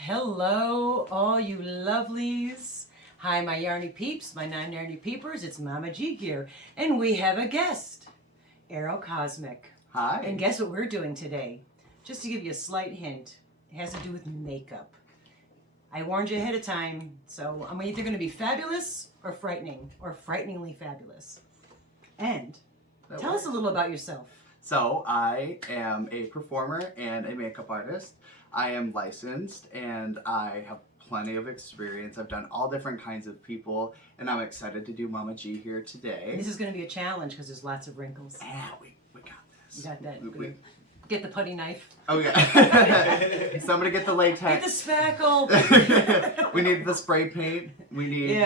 Hello, all you lovelies. Hi, my yarny peeps, my non-yarny peepers. It's Mama G here, and we have a guest, Aero Cosmic. Hi. And guess what we're doing today? Just to give you a slight hint, it has to do with makeup. I warned you ahead of time, so I'm either going to be fabulous or frightening, or frighteningly fabulous. And tell us a little about yourself. So I am a performer and a makeup artist. I am licensed and I have plenty of experience. I've done all different kinds of people, and I'm excited to do Mama G here today. This is going to be a challenge because there's lots of wrinkles. Yeah, we got this. You got that? Get the putty knife. Oh yeah. Somebody get the latex. Get the spackle. We need the spray paint. We need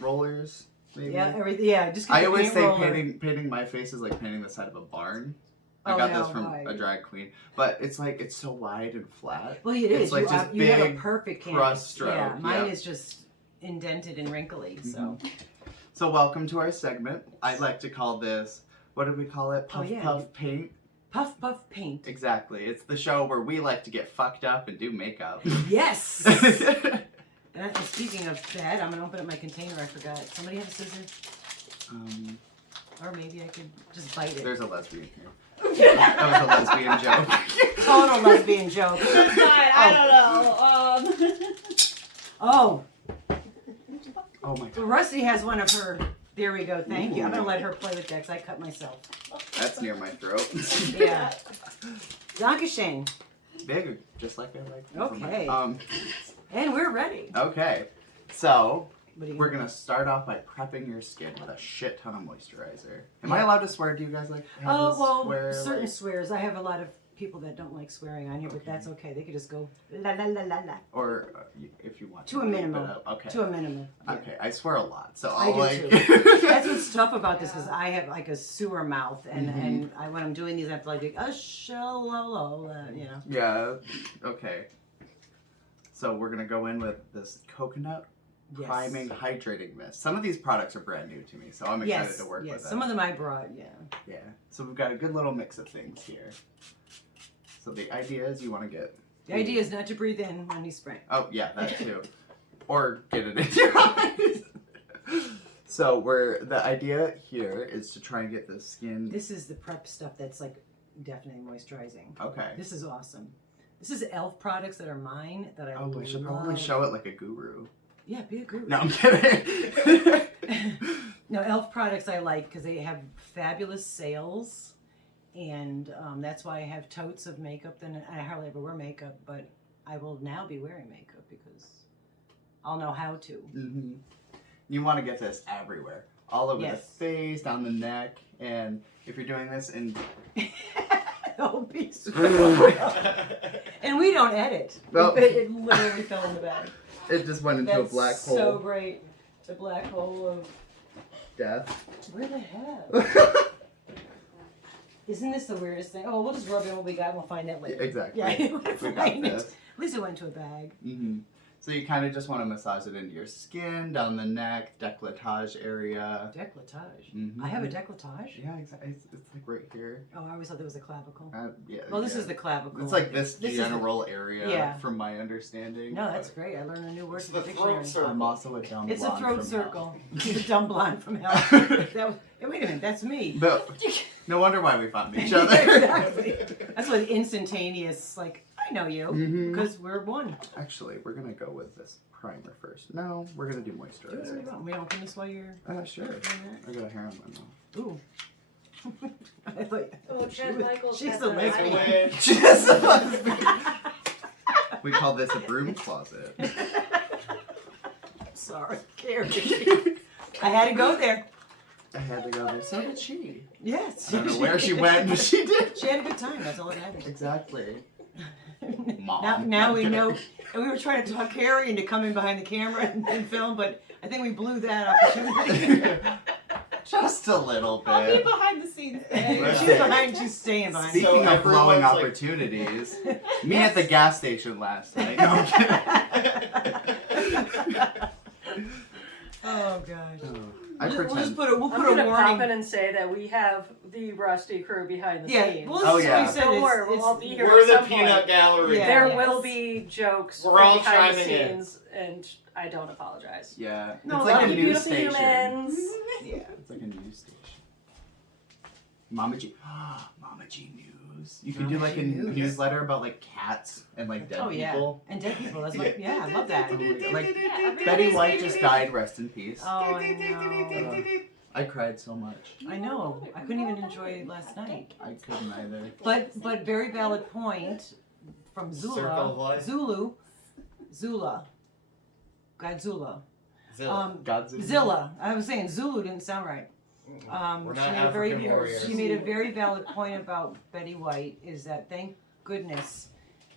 rollers. Maybe. Yeah, everything. Yeah, just get I the always paint say roller. painting my face is like painting the side of a barn. I Oh, got no, this from why? a drag queen, but it's like it's so wide and flat. Well, it is. It's like just you have a big perfect canvas. crust stroke. Yeah, mine Yeah. is just indented and wrinkly. So, So welcome to our segment. I like to call this, what did we call it? Puff Puff Paint? Puff Puff Paint. Exactly. It's the show where we like to get fucked up and do makeup. Yes. And speaking of that, I'm gonna open up my container. I forgot. Somebody have a scissor? Or maybe I could just bite it. There's a lesbian here. That was a lesbian joke. Total lesbian joke. That's fine. I don't know. Oh. Oh my god. Rusty has one of her. There we go. Thank you. I'm gonna let her play with that because I cut myself. That's near my throat. Yeah. Dankeschön. Big, just like I like. Okay. Um. And we're ready. Okay. So What are you we're gonna start off by prepping your skin with a shit ton of moisturizer. Am I allowed to swear? Do you guys like? Have Oh, this well, swear, certain like- swears. I have a lot of people that don't like swearing on here, but that's okay. They could just go la la la la la. Or if you want To a keep it minimum. up. Okay. To a minimum. Yeah. Okay, I swear a lot, so I I'll do like. too. That's what's tough about this because I have like a sewer mouth, and when I'm doing these, I have to like do you know. Yeah. Okay. So we're gonna go in with this coconut Yes. priming hydrating mist. Some of these products are brand new to me, so I'm excited to work with them. Some of them I brought. Yeah. Yeah. So we've got a good little mix of things here. So the idea is you want to get. The idea is not to breathe in when you spray. Oh yeah, that too. Or get it into your eyes. So the idea here is to try and get the skin. This is the prep stuff that's like definitely moisturizing. Okay. This is awesome. This is e.l.f. products that are mine that I Oh, we should probably love. show it like a guru. Yeah, be a guru. No, I'm kidding. No, e.l.f. products I like because they have fabulous sales, and that's why I have totes of makeup. Then I hardly ever wear makeup, but I will now be wearing makeup because I'll know how to. Mm-hmm. You want to get this everywhere, all over the face, down the neck, and if you're doing this in Oh, piece. And we don't edit. No. It literally fell in the bag. it just went into That's a black hole. so great. The black hole of Death. where the hell? Isn't this the weirdest thing? Oh, we'll just rub in what we got and we'll find that later. Exactly. Yeah, we'll We got find it. this. At least it went into a bag. Mm-hmm. So you kind of just want to massage it into your skin, down the neck, décolletage area. Décolletage. Mhm. I have a décolletage? Yeah, exactly. It's like right here. Oh, I always thought there was a clavicle. Yeah. Well, this yeah. is the clavicle. It's like this is general area, yeah. from my understanding. No, that's great. I learned a new word It's for the the dictionary. throat circle. I'm also a dumb It's a blonde throat from circle. hell. The dumb blonde from hell. That was, hey, wait a minute, that's me. No wonder why we found each other. Exactly. That's what instantaneous, like, I know you, Mhm. because we're one. Actually, we're going to go with this primer first. No, we're going to do Do whatever you moisturizer. want. We don't open this while you're Sure. doing I got a hair on my mouth. that? Ooh. I thought, Oh, Chad Michaels. she's has the a lesbian. highway. Just a lesbian. We call this a broom closet. Sorry, Carrie. I had to go there. I had to go there. So did she. Yes. I don't know where she went, but she did. She had a good time. That's all that matters. Exactly. Mom. Now we know. And we were trying to talk Carrie into coming behind the camera and film, but I think we blew that opportunity. Just a little I'll be bit. behind the scenes. She's behind. She's staying behind. Speaking So of blowing everyone's like- opportunities, me at the gas station last night. No, I'm kidding. Oh gosh. We'll just put a I'm warning. gonna pop in and say that we have the Rusty crew behind the scenes. Well, Oh, this is yeah. what we said. Don't worry, we'll all be here. We're at the some peanut point. gallery. Yeah. There Yes. will be jokes We're all behind the chiming in. scenes, and I don't apologize. Yeah. No, it's like Love a you, news beautiful station. humans. Yeah. It's like a news station. Mama G. Mama G News. You could do Mama like G a News. newsletter about like cats and like dead Oh yeah. people. And dead people. That's like I love that. Like Yeah, Betty White just died. Rest in peace. Oh, I know. I cried so much. I know. I couldn't even enjoy it last night. I couldn't either. But very valid point from Circle of life. Zula. Godzilla. Zilla. Godzilla. Zilla. I was saying Zulu didn't sound right. We're She not made a very African warriors. she made a very valid point about Betty White. Is that thank goodness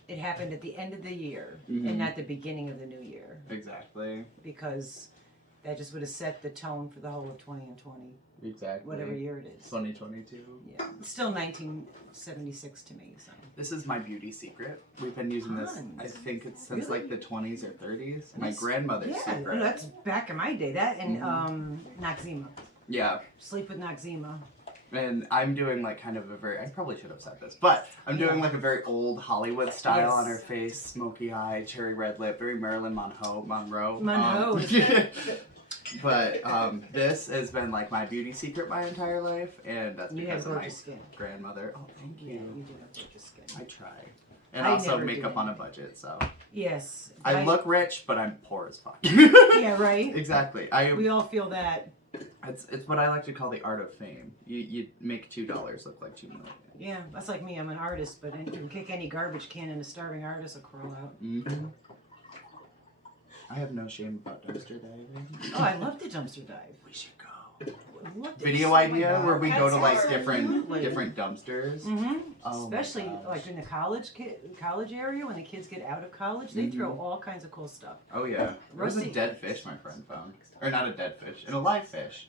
it happened at the end of the year Mhm. and not the beginning of the new year, Exactly. because that just would have set the tone for the whole of 2020, Exactly. whatever year it is. 2022. Yeah, it's still 1976 to me. So. This is my beauty secret. We've been using this. Fun. I think it's since like the 20s or 30s. My Yes. grandmother's Yeah, secret. that's back in my day. That and Mhm. Noxzema. Yeah. Sleep with Noxzema. And I'm doing like kind of a very, I probably should have said this, but I'm doing like a very old Hollywood style Yes. on her face, smoky eye, cherry red lip, very Marilyn Monroe. Monroe. But this has been like my beauty secret my entire life, and that's You because have of my gorgeous skin. grandmother. Oh, thank Yeah, you. you do have gorgeous skin. I try. And I also never makeup do. on a budget, so. Yes. I look rich, but I'm poor as fuck. Yeah, right. Exactly. We all feel that. It's what I like to call the art of fame. You make $2 look like $2 million. Yeah, that's like me. I'm an artist, but you can kick any garbage can and a starving artist will crawl out. Mm-hmm. I have no shame about dumpster diving. Oh, I love the dumpster dive. We should go. I love this. Video Oh my idea God. where we go to like Absolutely. different dumpsters. Mm-hmm. Oh my Especially gosh. like in the college area, when the kids get out of college, they throw all kinds of cool stuff. Oh yeah. There was a Rusty. dead fish my friend found. Or not a dead fish, an alive fish.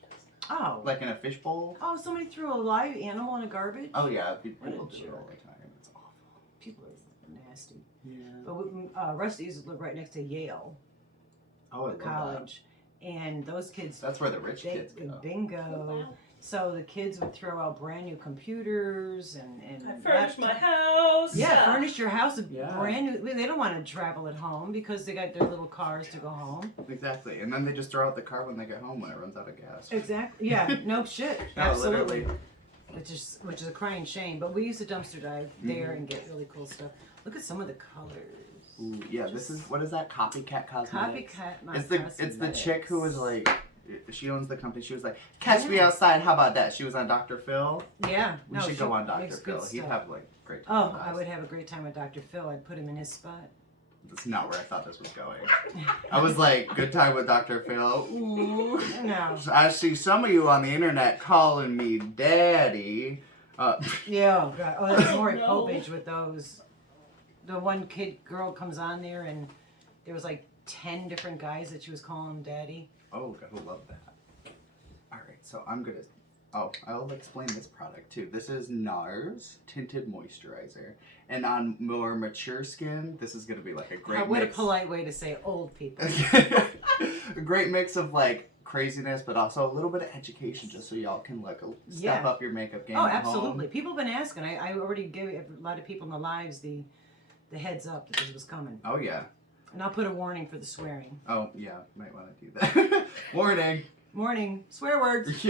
Oh. Like in a fish bowl. Oh, somebody threw a live animal in a garbage. Oh yeah, What people a do it all jerk. the time. It's awful. People are nasty. Yeah. But Rusty used to live right next to Yale Oh, I love that. College, and those kids. That's where the rich kids go. Bingo. So the kids would throw out brand new computers and I furnished my laptops. house. Yeah, furnish your house with Yeah. brand new. They don't want to travel at home because they got their little cars to go home. Exactly. And then they just throw out the car when they get home when it runs out of gas. Exactly. Yeah. No shit. No, Absolutely. literally. Which is a crying shame. But we used to dumpster dive there and get really cool stuff. Look at some of the colors. Ooh, yeah, this is, what is that? Copycat Cosmetics? Copycat. It's the chick who was like, she owns the company. She was like, catch me outside. How about that? She was on Dr. Phil. Yeah. We should go on Dr. Phil. He'd Stuff. have like great time. Oh, with I us. would have a great time with Dr. Phil. I'd put him in his spot. That's not where I thought this was going. I was like, good time with Dr. Phil. Ooh. No. I see some of you on the internet calling me daddy. Yeah. Oh, God. Oh, that's Maury No. Povich with those. The one girl comes on there and there was like 10 different guys that she was calling daddy. Oh, gotta love that. Alright, so I'm gonna. Oh, I'll explain this product too. This is NARS Tinted Moisturizer. And on more mature skin, this is gonna be like a great What a mix. polite way to say old people. A great mix of like craziness, but also a little bit of education just so y'all can like step Yeah. up your makeup game Oh, at absolutely. home. People have been asking. I already gave a lot of people in the lives the heads up that this was coming. Oh, yeah. And I'll put a warning for the swearing. Oh, yeah. Might want to do that. Warning. Warning. Swear words.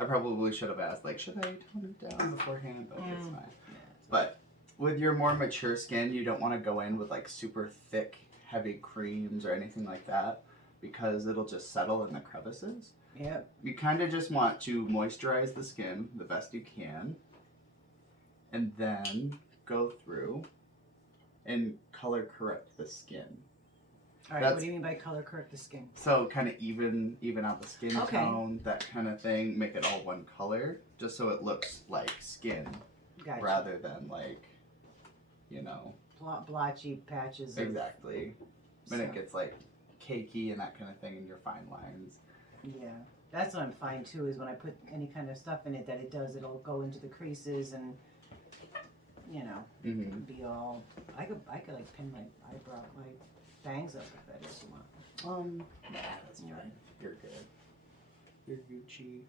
I probably should have asked, like, should I tone it down beforehand? But it's fine. Yeah. But with your more mature skin, you don't want to go in with like super thick, heavy creams or anything like that because it'll just settle in the crevices. Yep. You kind of just want to moisturize the skin the best you can and then go through and color correct the skin. All right. That's- What do you mean by color correct the skin? So kind of even out the skin Okay. tone, that kind of thing. Make it all one color, just so it looks like skin Gotcha. rather than like, you know. Blotchy patches. of Exactly. When it stuff. gets like cakey and that kind of thing in your fine lines. Yeah. That's what I'm fine too. Is when I put any kind of stuff in it that it'll go into the creases and, you know, Mm-hmm. be all. I could like pin my eyebrow, my bangs up with that if you want. Nah, that's Yeah. fine. You're good. You're Gucci.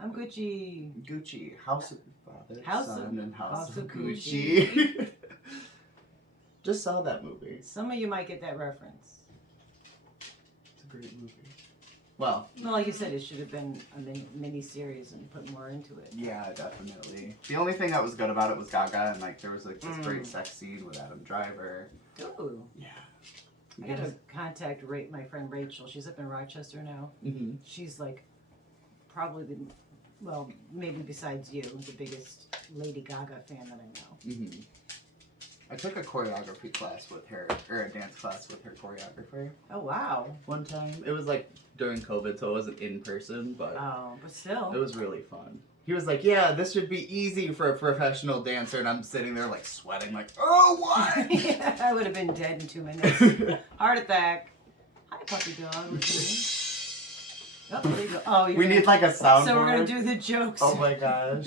I'm Gucci. Gucci. House of Father, House Son, of- and House House of of Gucci. Just saw that movie. Some of you might get that reference. It's a great movie. Well, Well, like you said, it should have been a mini series and put more into it. yeah, definitely. The only thing that was good about it was Gaga, and like there was like this great sex scene with Adam Driver. Ooh. Yeah. I gotta contact my friend Rachel. She's up in Rochester now. Mm-hmm. She's like probably well, maybe besides you, the biggest Lady Gaga fan that I know. Mm-hmm. I took a choreography class with her, or a dance class with her choreographer Oh wow. one time. It was like during COVID, so it wasn't in person, but But still. it was really fun. He was like, yeah, this should be easy for a professional dancer, and I'm sitting there like sweating like, oh, what? Yeah, I would have been dead in 2 minutes. Heart attack. Hi, puppy dog. Oh, there you go. Oh, We need like a soundboard. So we're gonna do the jokes. Oh my gosh.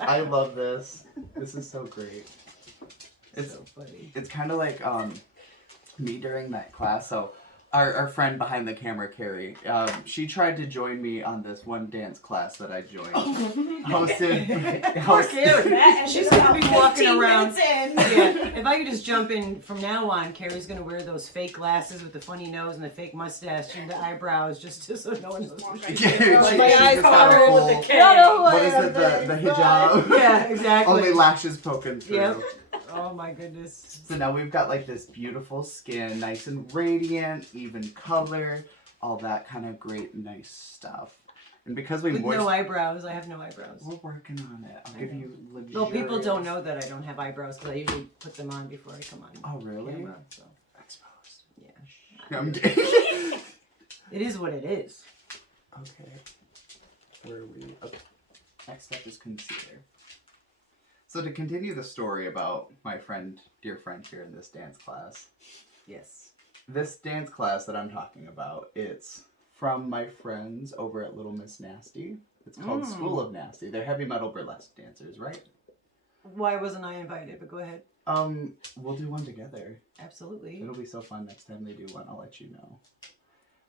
I love this. This is so great. It's so funny. It's kind of like me during that class. So our friend behind the camera, Carrie, she tried to join me on this one dance class that I joined. Poor Carrie. She's gonna be walking around. Yeah, if I could just jump in from now on, Carrie's gonna wear those fake glasses with the funny nose and the fake mustache and the eyebrows, just so no one knows. What she is. Like, my she eyes just got a covered with full- the cane. What is it, the hijab? Yeah, exactly. Only lashes poking through. Yep. Oh my goodness. So now we've got like this beautiful skin, nice and radiant, even color, all that kind of great, nice stuff. And because we With no eyebrows, I have no eyebrows. we're working on it. I'll give you luxurious. Well, people don't know that I don't have eyebrows because I usually put them on before I come on Oh, really? camera. So Exposed. yeah, No, I'm kidding. it is what it is. Okay. Where are we? Okay. Next step is concealer. So to continue the story about my dear friend here in this dance class, Yes. this dance class that I'm talking about, it's from my friends over at Little Miss Nasty. It's called School of Nasty. They're heavy metal burlesque dancers, right? Why wasn't I invited? But go ahead. We'll do one together. Absolutely. It'll be so fun next time they do one. I'll let you know.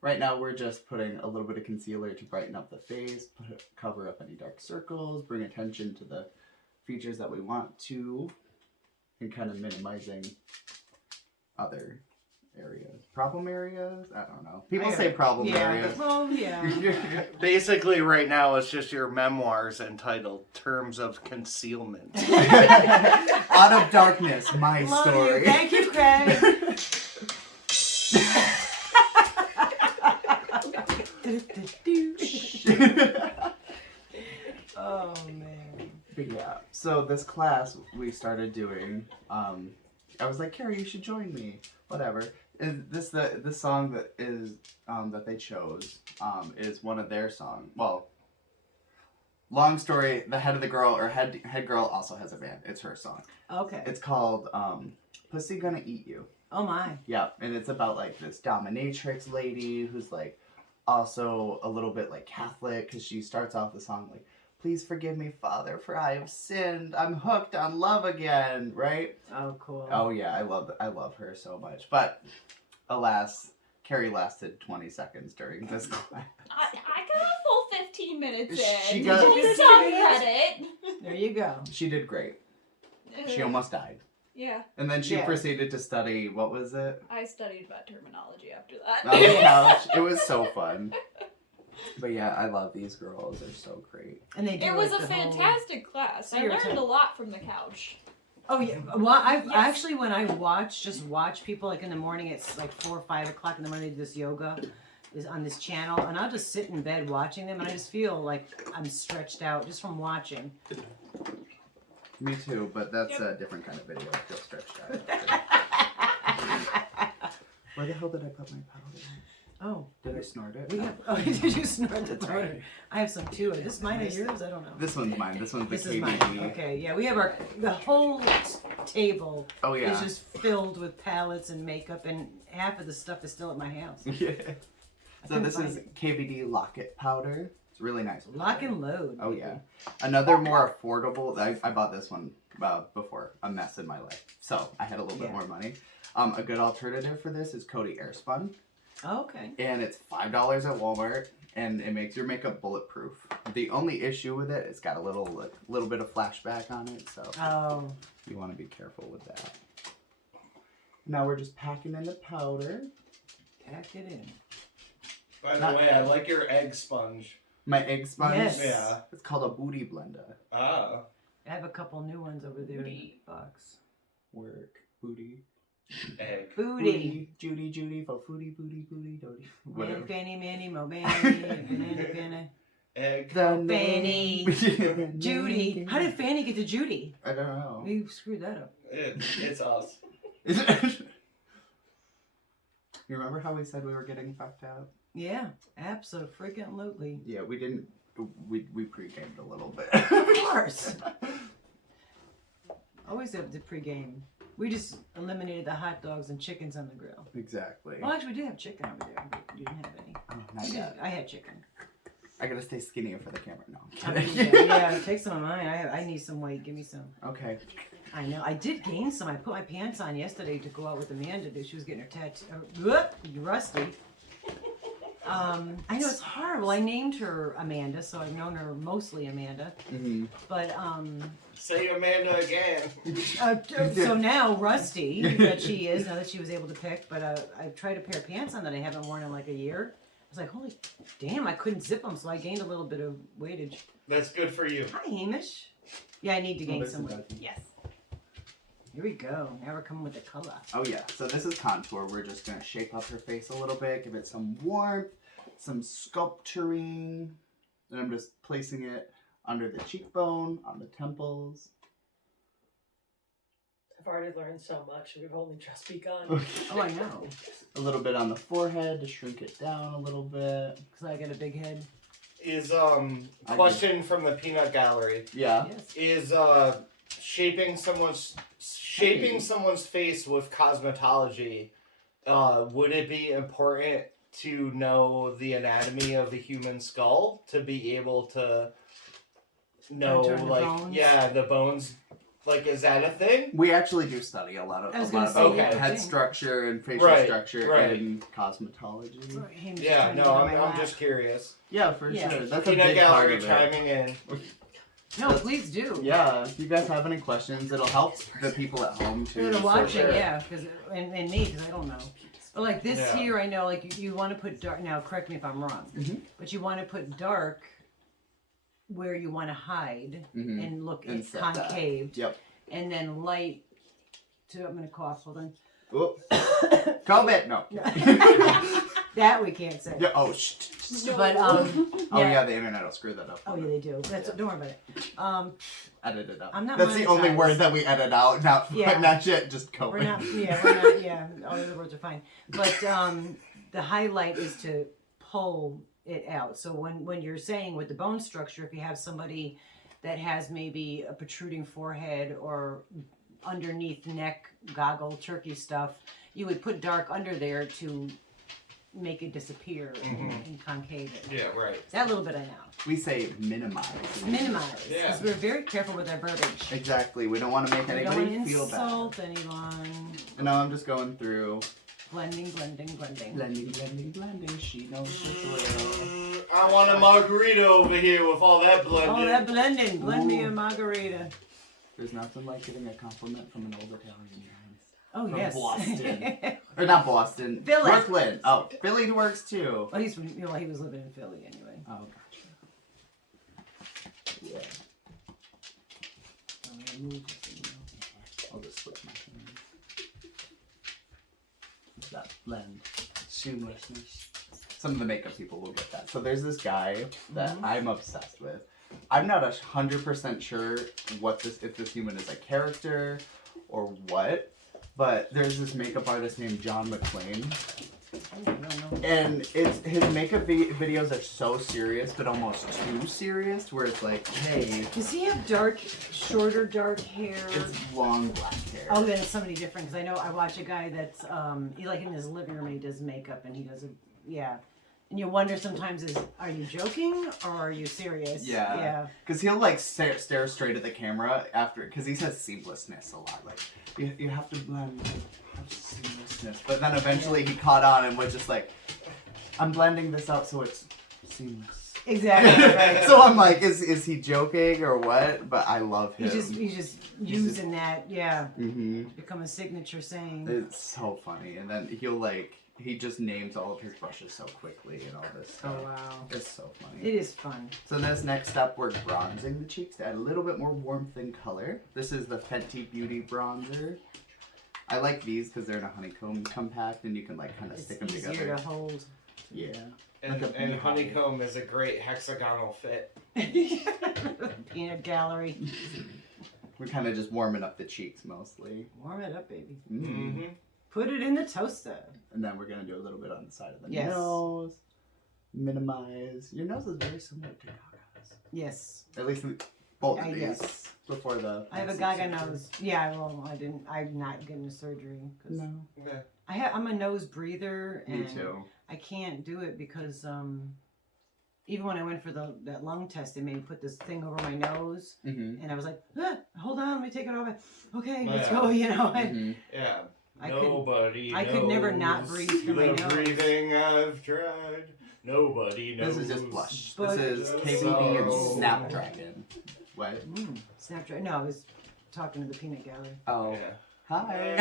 Right now, we're just putting a little bit of concealer to brighten up the face, cover up any dark circles, bring attention to the features that we want to, and kind of minimizing other areas. Problem areas? I don't know. People say problem areas. Well, yeah. Basically, right now, it's just your memoirs entitled Terms of Concealment. Out of Darkness, my Love story. you. Thank you, Craig. Oh man. But yeah, so this class we started doing, I was like, Carrie, you should join me. Whatever. And this song that is that they chose is one of their songs. Well, long story. The head of the girl or head girl also has a band. It's her song. Okay. It's called "Pussy Gonna Eat You." Oh my. Yeah, and it's about like this dominatrix lady who's like also a little bit like Catholic because she starts off the song like, "Please forgive me, Father, for I have sinned. I'm hooked on love again." Right? Oh, cool. Oh yeah, I love her so much. But alas, Carrie lasted 20 seconds during this class. I got a full 15 minutes in. She Did got- you get some credit? There you go. She did great. She almost died. Yeah, And then she Yeah. proceeded to study, what was it? I studied about terminology after that. On the couch. It was so fun. But yeah, I love these girls. They're so great. And they do It was like a the whole- fantastic class. I Stereotype. learned a lot from the couch. Oh yeah. Well, I've Yes. actually when I watch people like in the morning. It's like 4 or 5 o'clock in the morning. They do this yoga is on this channel, and I'll just sit in bed watching them, and I just feel like I'm stretched out just from watching. Me too, but that's a different kind of video. I feel stretched out. Where the hell did I put my powder? Oh, Did I snort it? we have. Oh, did you snort the powder? I have some too. Is this mine or yours? I don't know. This one's mine. This one's the This is KBD. mine. Okay, yeah, we have the whole table Oh yeah. is just filled with palettes and makeup, and half of the stuff is still at my house. Yeah. I So couldn't this find is it. KBD Locket Powder. It's really nice. Lock and load. Oh yeah. Another more affordable. I bought this one before a mess in my life, so I had a little bit more money. A good alternative for this is Coty Airspun, Okay. and it's $5 at Walmart, and it makes your makeup bulletproof. The only issue with it, it's got a little bit of flashback on it, so you want to be careful with that. Now we're just packing in the powder. Pack it in. By the way, I like your egg sponge. My egg sponge? Yes. Yeah. It's called a booty blender. Ah. I have a couple new ones over there in the box. Work. Booty. Egg. Booty. Judy for foodie, booty, doty. Whatever. Whatever. Fanny, Manny, Mo, Fanny. Egg. Fanny. Judy. How did Fanny get to Judy? I don't know. We screwed that up. It's us. You remember how we said we were getting fucked up? Yeah, absolutely. Yeah, we didn't. We pre-gamed a little bit. Of course. Always have the pregame. We just eliminated the hot dogs and chickens on the grill. Exactly. Well, actually, we did have chicken over there, but you didn't have any. Oh, not yet. I had chicken. I gotta stay skinnier for the camera. No, I I'm mean, kidding. yeah, take some of mine. I need some weight. Give me some. Okay. I know. I did gain some. I put my pants on yesterday to go out with Amanda. She was getting her tattoo. Rusty. I know it's horrible. I named her Amanda, so I've known her mostly Amanda. Mm-hmm. But Say Amanda again. so now Rusty, that she is, now that she was able to pick. But I tried a pair of pants on that I haven't worn in like a year. I was like, holy damn! I couldn't zip them, so I gained a little bit of weightage. That's good for you. Hi, Hamish. Yeah, I need to gain there's some the weight. button. Yes. Here we go. Now we're coming with the color. Oh yeah. So this is contour. We're just gonna shape up her face a little bit, give it some warmth, some sculpturing. And I'm just placing it under the cheekbone, on the temples. I've already learned so much. We've only just begun. Oh, I know. A little bit on the forehead to shrink it down a little bit. Because I got a big head. Is question from the peanut gallery. Yeah. Yes. Is shaping someone's face with cosmetology, would it be important to know the anatomy of the human skull to be able to know, Contour the like, bones? yeah, the bones? Like, is that a thing? We actually do study a lot I was about gonna say, yeah, head I think. structure and facial Right, structure right. and cosmetology. Sorry, Hamish is Yeah, trying to no, get on I'm my lap. just curious. Yeah, for Yeah. sure. That's a Peanut big part gallery of it. chiming in. No, please do. Yeah, if you guys have any questions, it'll help the people at home too. They're watching, sure. yeah, and me, because I don't know. But like this Yeah. here, I know, like you want to put dark. Now, correct me if I'm wrong, Mhm. but you want to put dark where you want to hide Mhm. and look And it's set that. concave, Yep. and then light. To I'm gonna cough. Hold on. Whoop. COVID. No. That we can't say. Yeah. Oh. Shh. But Oh yeah, the internet will screw that up. Oh yeah, they do. That's don't worry about it. Edit it out. I'm not That's the only monetized. word that we edit out. Not Yeah. not shit. Just COVID. We're not. Yeah, we're not. Yeah, all the other words are fine. But the highlight is to pull it out. So when you're saying with the bone structure, if you have somebody that has maybe a protruding forehead or underneath neck goggle turkey stuff, you would put dark under there to make it disappear and concave it. Yeah, right. That little bit I know. We say minimize. Minimize. Yeah. Because we're very careful with our verbiage. Exactly. We don't want to make We don't want anybody to feel bad. insult anyone. And now I'm just going through Blending. blending. She knows the thrill. I want a margarita over here with all that blending. Oh, that blending. Blend me a Ooh. margarita. There's nothing like getting a compliment from an old Italian man. Oh, From yes. Boston. Or not Boston. Philly. Brooklyn. Oh, Philly works too. Well, he's from, he was living in Philly anyway. Oh, gotcha. Yeah. I'm gonna move this, you know. I'll just switch my hand. That blend. Seamlessness. Some of the makeup people will get that. So there's this guy that I'm obsessed with. I'm not 100% sure if this human is a character or what, but there's this makeup artist named John McClane. I don't know. And his makeup videos are so serious, but almost too serious, where it's like, hey, Does he have shorter dark hair? it's long black hair. Oh, then it's somebody different. Because I know I watch a guy that's, he like in his living room and he does makeup and he does yeah. And you wonder sometimes are you joking or are you serious? Yeah. Yeah. Because he'll like stare straight at the camera after, because he says seamlessness a lot. Like, you have to blend, have seamlessness. But then eventually he caught on and was just like, I'm blending this out so it's seamless. Exactly. Right. So I'm like, is he joking or what? But I love him. He's just using that, yeah. Mm-hmm. Become a signature saying. It's so funny. And then he just names all of his brushes so quickly and all this stuff. Oh wow. It's so funny. It is fun. So this next step, we're bronzing the cheeks to add a little bit more warmth and color. This is the Fenty Beauty bronzer. I like these because they're in a honeycomb compact and you can like kind of stick them It's together. easier to hold. Yeah. And, Like a and beehive. honeycomb is a great hexagonal fit. Peanut gallery. We're kind of just warming up the cheeks mostly. Warm it up, baby. Mm. Mm-hmm. Put it in the toaster. And then we're going to do a little bit on the side of the Yes. nose. Minimize. Your nose is very similar to Gaga's. Yes. At least both of I these. guess. Before the... I have a Gaga nose. Yeah, well, I'm not getting a surgery. 'Cause No. Yeah. I'm a nose breather. And Me too. I can't do it because even when I went for that lung test, they made me put this thing over my nose, Mm-hmm. and I was like, hold on, let me take it off. Okay, let's Yeah. go. You know, Mm-hmm. Yeah. I could- Nobody I could never not knows breathe through my the nose. breathing I've tried. Nobody knows. This is just blush. But- This is KBD and Snapdragon. What? Snapdragon. No, I was talking to the peanut gallery. Oh. Yeah. Hi.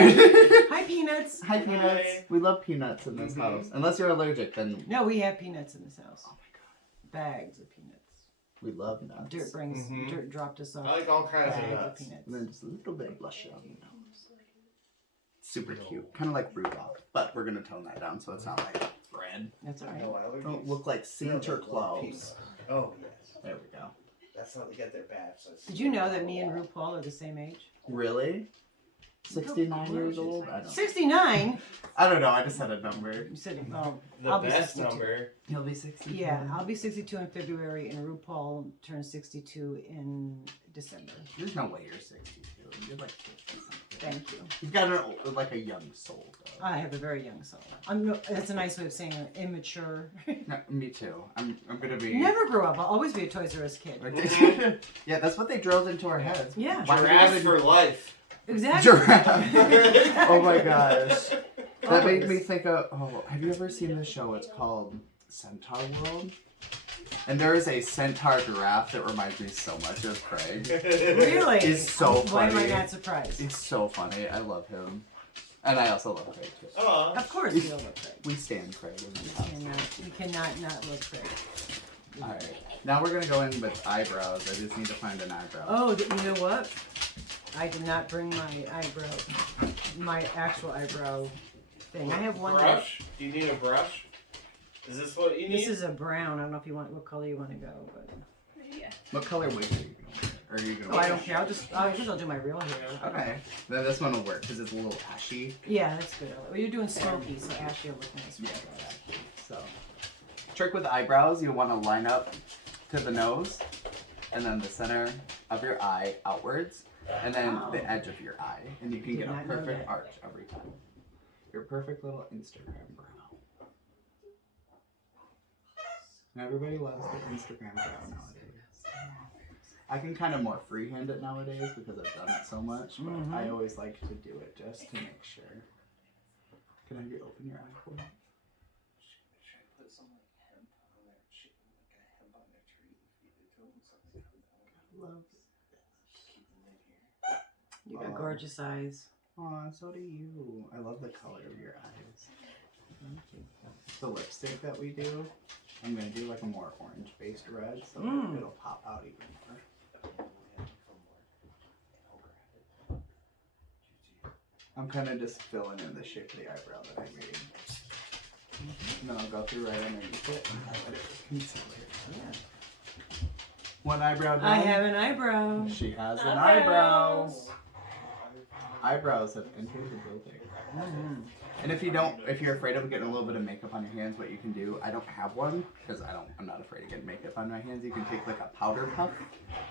Hi, peanuts. Hi, peanuts. Hi. We love peanuts in this Mhm. house. Unless you're allergic, then No, we have peanuts in this house. oh my god, Bags of peanuts. we love nuts. Dirt dropped us off. I like all kinds of bags nuts. peanuts. And then just a little bit of blush on the nose. Super cute, kind of like Rudolph, but we're gonna tone that down so it's not like red. That's all right. No allergies. Don't look like Santa Claus. Oh yes. There we go. That's how they get their badge. Did you know that me and RuPaul are the same age? Really? 69 years old? I don't. 69. I don't know. I just had a number. You said, well, The I'll be best 62. number. He'll be 60. Yeah, I'll be 62 in February, and RuPaul turns 62 in December. There's no way you're 62. You're like 50 something. Thank you. You've got like a young soul, though. I have a very young soul. That's a nice way of saying immature. No, me too. I'm gonna be. Never grow up. I'll always be a Toys R Us kid. Yeah, that's what they drilled into our heads. Yeah. Why would we Giraffe wanna for life. Exactly. Giraffe. Oh my gosh. That made me think of. Oh, have you ever seen the show? It's called Centaur World. And there is a centaur giraffe that reminds me so much of Craig. Really? He's so Why am I funny. not surprised? He's so funny. I love him. And I also love Craig too. Aw. Of course we all love Craig. We stand Craig in this house. You cannot not love Craig. Alright. Now we're gonna go in with eyebrows. I just need to find an eyebrow. Oh, you know what? I did not bring my actual eyebrow thing. I have one. Brush? Do you need a brush? Is this what you need? This is a brown. I don't know if you want what color you want to go, but Yeah. What color wig are you gonna wear? Or are you gonna oh, I wear? don't care. I guess I'll do my real hair. Okay. Then this one will work because it's a little ashy. Yeah, that's good. Well, you're doing smoky, so ashy will look nice. Yeah. So, trick with eyebrows, you want to line up to the nose, and then the center of your eye outwards, and then Oh. the edge of your eye, and you can Did get a not know perfect that. arch every time. Your perfect little Instagram brow. Everybody loves the Instagram brow nowadays. I can kind of more freehand it nowadays because I've done it so much, but Mhm. I always like to do it just to make sure. Can I have you open your eye for me? Should I put some like hemp on their tree, like a hemp on their tree, feed it to them so they come down? Love Keep them in here. You got Oh. gorgeous eyes. Aw, so do you. I love the color of your eyes. Thank you. The lipstick that we do, I'm gonna do like a more orange-based red, so Mm. it'll pop out even more. I'm kind of just filling in the shape of the eyebrow that I made. And then I'll go through right underneath it and highlight it with concealer. Yeah. One eyebrow done. I have an eyebrow. She has an eyebrow. Eyebrows. Eyebrows have entered the building. Mhm. And if you're afraid of getting a little bit of makeup on your hands, what you can do, I don't have one, because I'm not afraid of getting makeup on my hands. You can take like a powder puff,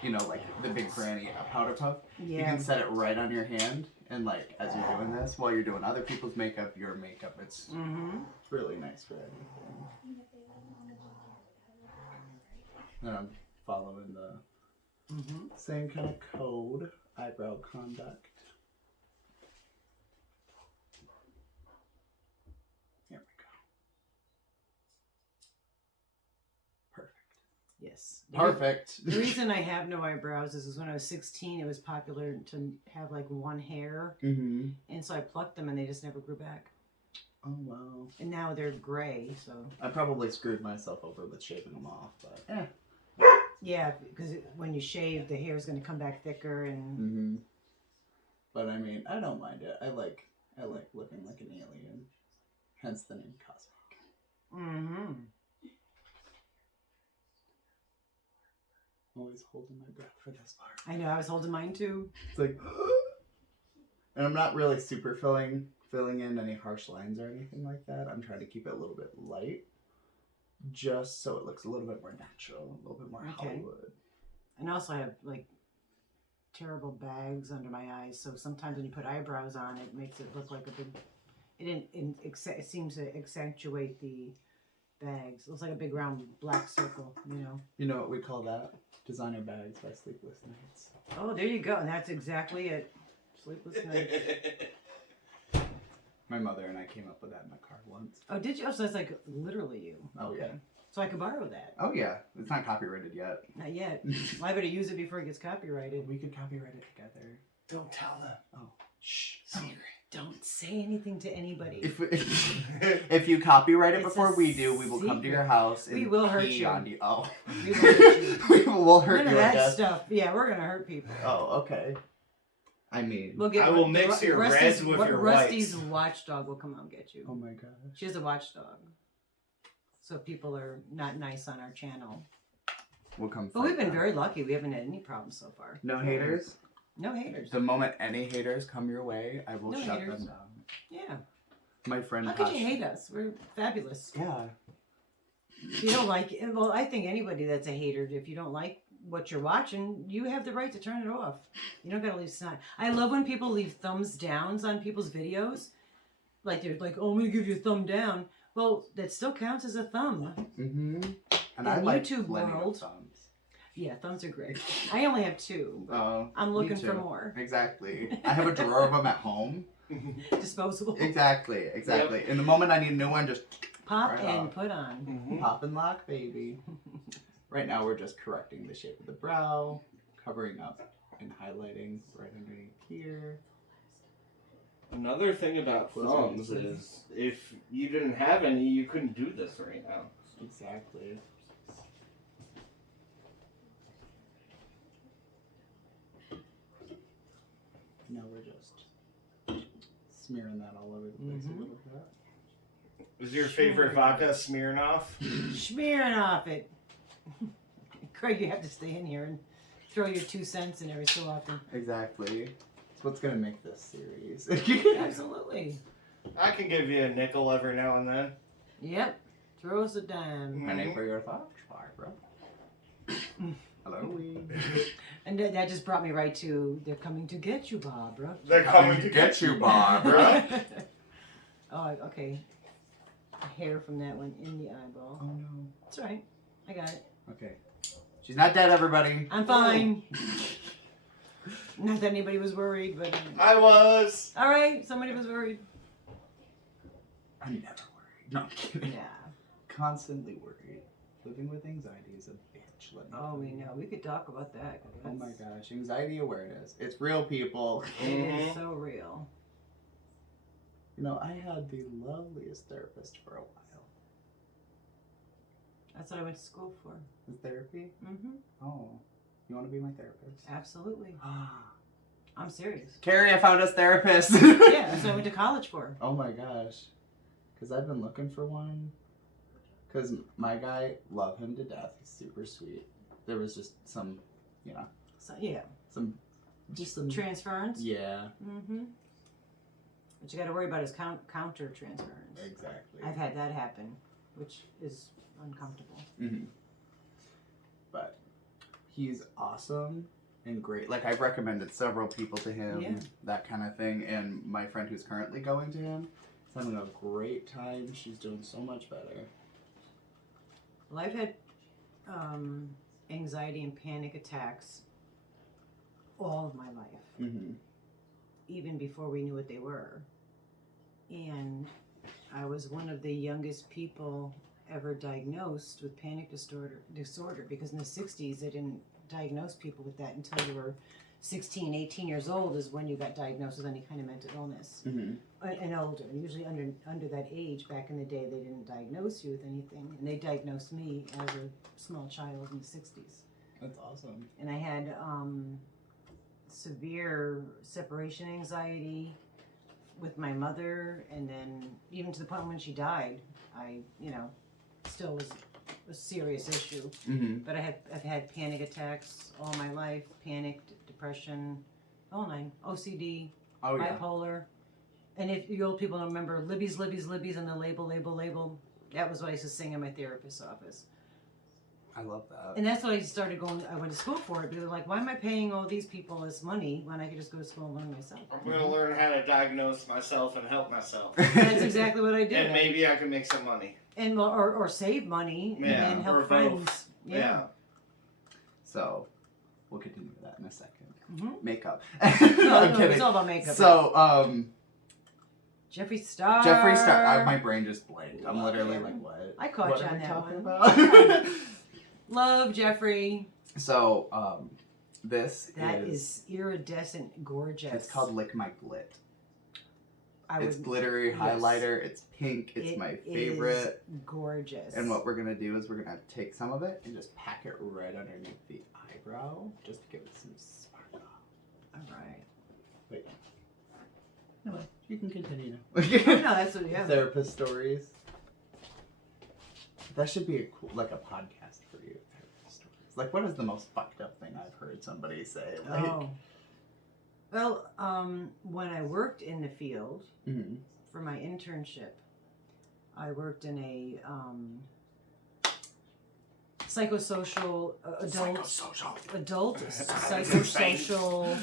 like the big granny, a powder puff. You Yeah. can set it right on your hand, and like, as you're doing this, while you're doing other people's makeup, your makeup, it's Mhm. really nice for everything. And I'm following the Mhm. same kind of code, eyebrow conduct. Here we go. Yes. Perfect. The reason I have no eyebrows is when I was 16, it was popular to have like one hair. Mm-hmm. And so I plucked them and they just never grew back. Oh, wow. And now they're gray, so. I probably screwed myself over with shaving them off, but Yeah, because when you shave, the hair is going to come back thicker and. Mm-hmm. But I mean, I don't mind it. I like looking like an alien. Hence the name Cosmic. Mm-hmm. Always holding my breath for this part. I know, I was holding mine too. It's like, and I'm not really super filling in any harsh lines or anything like that. I'm trying to keep it a little bit light, just so it looks a little bit more natural, a little bit more Hollywood. And also I have like terrible bags under my eyes, so sometimes when you put eyebrows on, it makes it look like a big. It seems to accentuate the bags. It looks like a big round black circle, you know. You know what we call that? Designer bags by Sleepless Nights. Oh, there you go, and that's exactly it. Sleepless Nights. My mother and I came up with that in the car once. Oh, did you? Oh, so that's like literally you. Oh, Okay. yeah. So I could borrow that. Oh, yeah. It's not copyrighted yet. Not yet. Well, I better use it before it gets copyrighted. We could copyright it together. Don't tell them. Oh. Shh. Secret. Don't say anything to anybody. If you copyright it It's before a we do, we will come to your secret. house and We will hurt pee you. on you. Oh. We will hurt you. We will hurt None you. of I that guess. stuff. Yeah, we're gonna hurt people. Oh, okay. I mean, We'll get. I will mix your reds with your Rusty's whites. watchdog will come out and get you. oh my gosh. She has a watchdog, so people are not nice on our channel. We'll come. But we've fight been them. very lucky. We haven't had any problems so far. No haters. No haters. The moment any haters come your way, I will No shut haters. them down. Yeah. My friend. How could Tosh- you hate us? We're fabulous. Yeah. If you don't like it, well, I think anybody that's a hater, if you don't like what you're watching, you have the right to turn it off. You don't gotta leave snot. I love when people leave thumbs downs on people's videos. Like they're like, oh, I'm gonna give you a thumb down. Well, that still counts as a thumb. Mm-hmm. And In I like YouTube plenty world- of thumbs. Yeah, thumbs are great. I only have two. But Oh, I'm me looking for too. more. Exactly. I have a drawer of them at home. Disposable. Exactly. In the moment I need a new one, just Pop Right and off. put on. pop and lock, baby. Right now we're just correcting the shape of the brow, covering up and highlighting right underneath here. Another thing about Close thumbs your eyes. is if you didn't have any, you couldn't do this right now. Exactly. Now we're just smearing that all over the place Mhm. a little bit. Is your favorite vodka Smirnoff? Smearing off it. Craig, you have to stay in here and throw your 2 cents in every so often. Exactly. It's what's gonna make this series. Absolutely. I can give you a nickel every now and then. Yep. Throw us a dime. Penny for your thoughts, Barbara. Hello. And that just brought me right to, they're coming to get you, Barbara. They're coming to get you, Barbara. Oh, okay. Hair from that one in the eyeball. Oh no. That's all right. I got it. Okay. She's not dead, everybody. I'm fine. Not that anybody was worried, but. I was. All right, somebody was worried. I'm never worried. No, I'm kidding. Yeah. Constantly worried. Living with anxiety is a bitch. Let me Oh, tell we you. know. We could talk about that. 'cause Oh my that's- gosh. Anxiety awareness. It's real, people. It is Mhm. so real. You know, I had the loveliest therapist for a while. That's what I went to school for. The therapy? Mm-hmm. Oh. You want to be my therapist? Absolutely. I'm serious. Carrie, I found us therapist. Yeah, that's what I went to college for. Oh my gosh. Because I've been looking for one. Because my guy, love him to death. He's super sweet. There was just some, you know, So, yeah. some. Transference? Yeah, Mm-hmm. What you got to worry about is counter transference. exactly. I've had that happen, which is uncomfortable. Hmm. But he's awesome and great. Like, I've recommended several people to him, Yeah. that kind of thing. And my friend who's currently going to him is having a great time. She's doing so much better. Well, I've had anxiety and panic attacks all of my life, Mm-hmm. even before we knew what they were. And I was one of the youngest people ever diagnosed with panic disorder because in the 60s they didn't diagnose people with that until you were 16, 18 years old is when you got diagnosed with any kind of mental illness. Mm-hmm. And older. Usually under that age, back in the day, they didn't diagnose you with anything. And they diagnosed me as a small child in the 60s. That's awesome. And I had severe separation anxiety with my mother, and then even to the point when she died, I, still was a serious issue. Mm-hmm. But I've had panic attacks all my life, panic, depression, OCD, Oh yeah. bipolar. And if you old people don't remember, Libby's, and the label, that was what I used to sing in my therapist's office. I love that. And that's what I started going, I went to school for it. Because they're like, why am I paying all these people this money when I could just go to school and learn myself? I'm gonna learn how to diagnose myself and help myself. That's exactly what I did. And maybe I can make some money. And or save money Yeah, and or help both. friends. Yeah. So, we'll continue with that in a second. Mhm. Makeup. No, I'm no, kidding. it's all about makeup. So, Jeffree Star. Jeffree Star. My brain just blanked. I'm literally him. like, what? I caught What you are on we that talking one. about? Love Jeffree. So, this That is iridescent gorgeous. It's called Lick My Glit. It's would- glittery yes. highlighter. It's pink. It's It my is favorite. gorgeous. And what we're gonna do is we're gonna take some of it and just pack it right underneath the eyebrow, just to give it some sparkle. All right. Wait. No, you can continue Oh, now. no, that's what. Yeah. Therapist stories. That should be a cool, like a podcast for you. Therapist stories. Like, what is the most fucked up thing I've heard somebody say? Like, Oh. Well, when I worked in the field mhm. for my internship, I worked in a psychosocial adult psychosocial